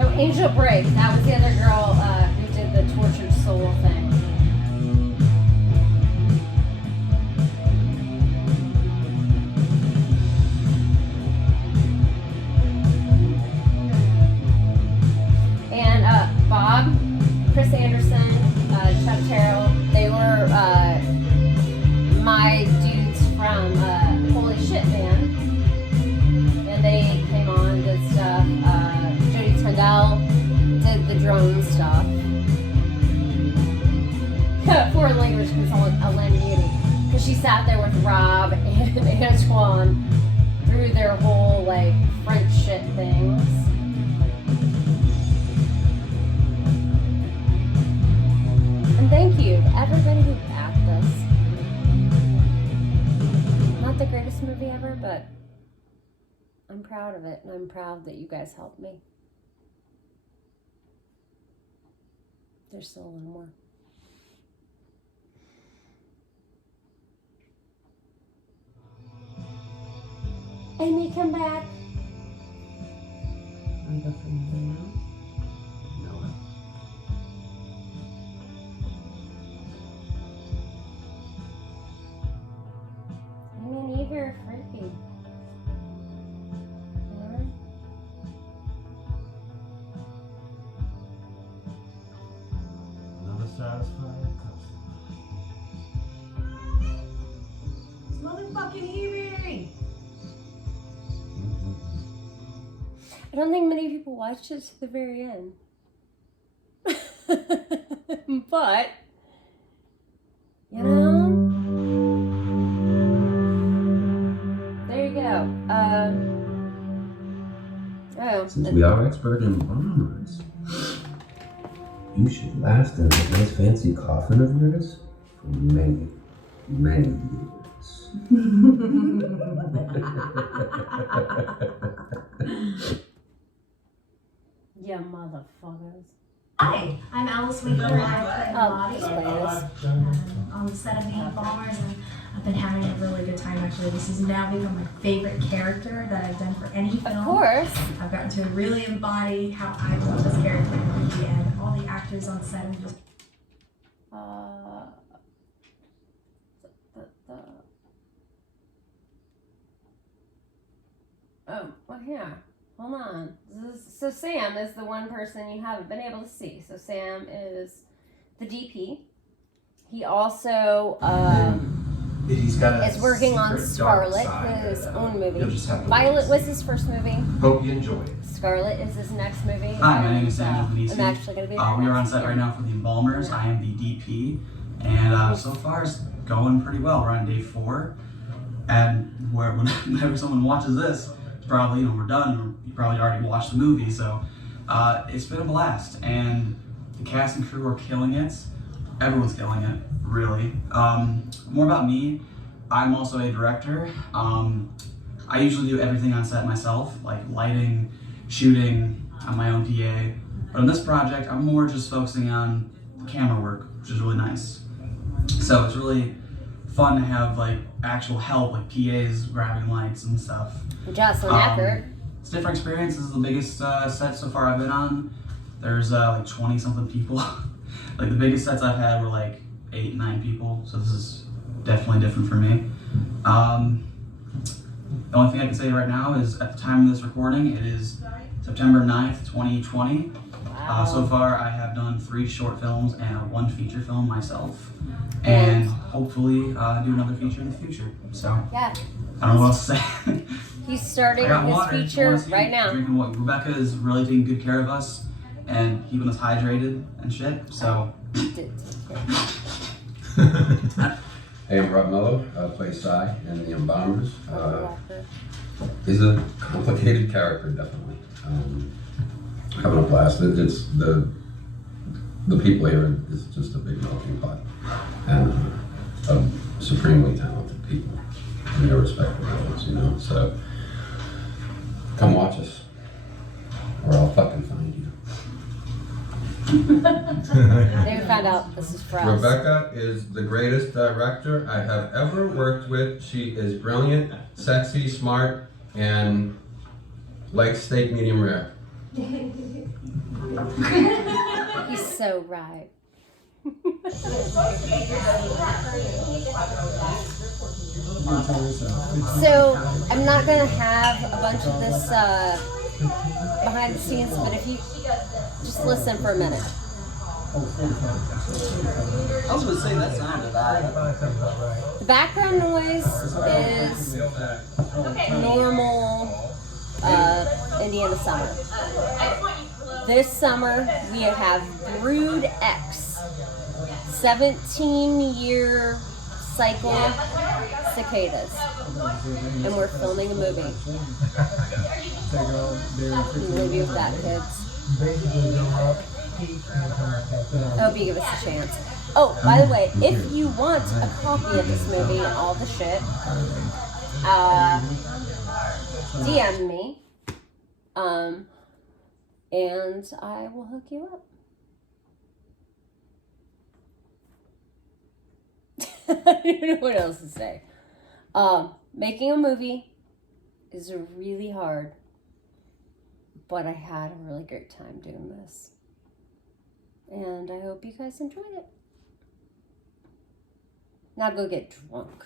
Oh, Angel Break. That was the other girl who did the tortured soul thing. And Bob, Chris Anderson, Chuck Terrell, they were my dudes from Holy Shit Band. And they came on and did stuff. Jody Tundell did the drone stuff. Foreign language consultant Ellen Muty. Because she sat there with Rob and Antoine through their whole like French shit things. And thank you to everybody who backed us. Not the greatest movie ever, but I'm proud of it, and I'm proud that you guys helped me. There's still a little more. Amy, come back. Want to go for another round? Amy and Eve are freaky. Yeah. Another satisfying customer. Motherfucking Evie! I don't think many people watched it to the very end. But, you know, there you go. Since we are expert in embalmers, you should last in that nice fancy coffin of yours for many, many years. carpets. Yeah, motherfuckers. Hi, I'm Alice Winkler and I play Lottie Just play on the set of the Embalmers, and I've been having a really good time actually. This has now become my favorite character that I've done for any film. Of course. I've gotten to really embody how I want this character to be, and all the actors on set are just Oh, well, here. Hold on. So Sam is the one person you haven't been able to see. So Sam is the DP. He also He's got is working on secret dark Scarlet, side his that, own movie. you'll just have to Violet wait was and his first movie. see. Hope you enjoy it. Scarlet is his next movie. Hi, my name is Samuel I'm Benisi. actually going to be We are on set right now for the Embalmers. I am the DP, and so far it's going pretty well. We're on day 4, and whenever someone watches this, it's probably we're done. Or you probably already watched the movie, so it's been a blast, and the cast and crew are killing it. Everyone's killing it, really. More about me. I'm also a director. I usually do everything on set myself, like lighting, shooting, I'm my own PA. But on this project, I'm more just focusing on camera work, which is really nice. So it's really fun to have like actual help, like PAs grabbing lights and stuff. Jocelyn Eckert. It's a different experience. This is the biggest set so far I've been on. There's like 20 something people. Like the biggest sets I've had were like 8, 9 people. So this is definitely different for me. The only thing I can say right now is at the time of this recording, it is September 9th, 2020. Wow. So far I have done 3 short films and 1 feature film myself. And hopefully do another feature in the future. So yeah. I don't know what else to say. He's starting I got his water. feature right now. Drinking water. Rebecca is really taking good care of us and keeping us hydrated and shit. So. Hey, I'm Rob Mello. I play Cy in the Embalmers. He's a complicated character, definitely. Having a blast. It's the people here is just a big melting pot, and supremely talented people in their respective roles, So come watch us, or I'll fucking find you. They found out this is for us. Rebecca is the greatest director I have ever worked with. She is brilliant, sexy, smart, and likes steak medium rare. He's so right. So I'm not gonna have a bunch of this behind the scenes, but if you just listen for a minute. I was going to say that sounded bad. The background noise is normal Indiana summer. This summer we have Brood X, 17-year cycle cicadas, and we're filming a movie. Leave you with that, kids. I hope you give us a chance. Oh, by the way, if you want a copy of this movie and all the shit, DM me, and I will hook you up. I don't know what else to say. Making a movie is really hard, but I had a really great time doing this. And I hope you guys enjoyed it. Now go get drunk.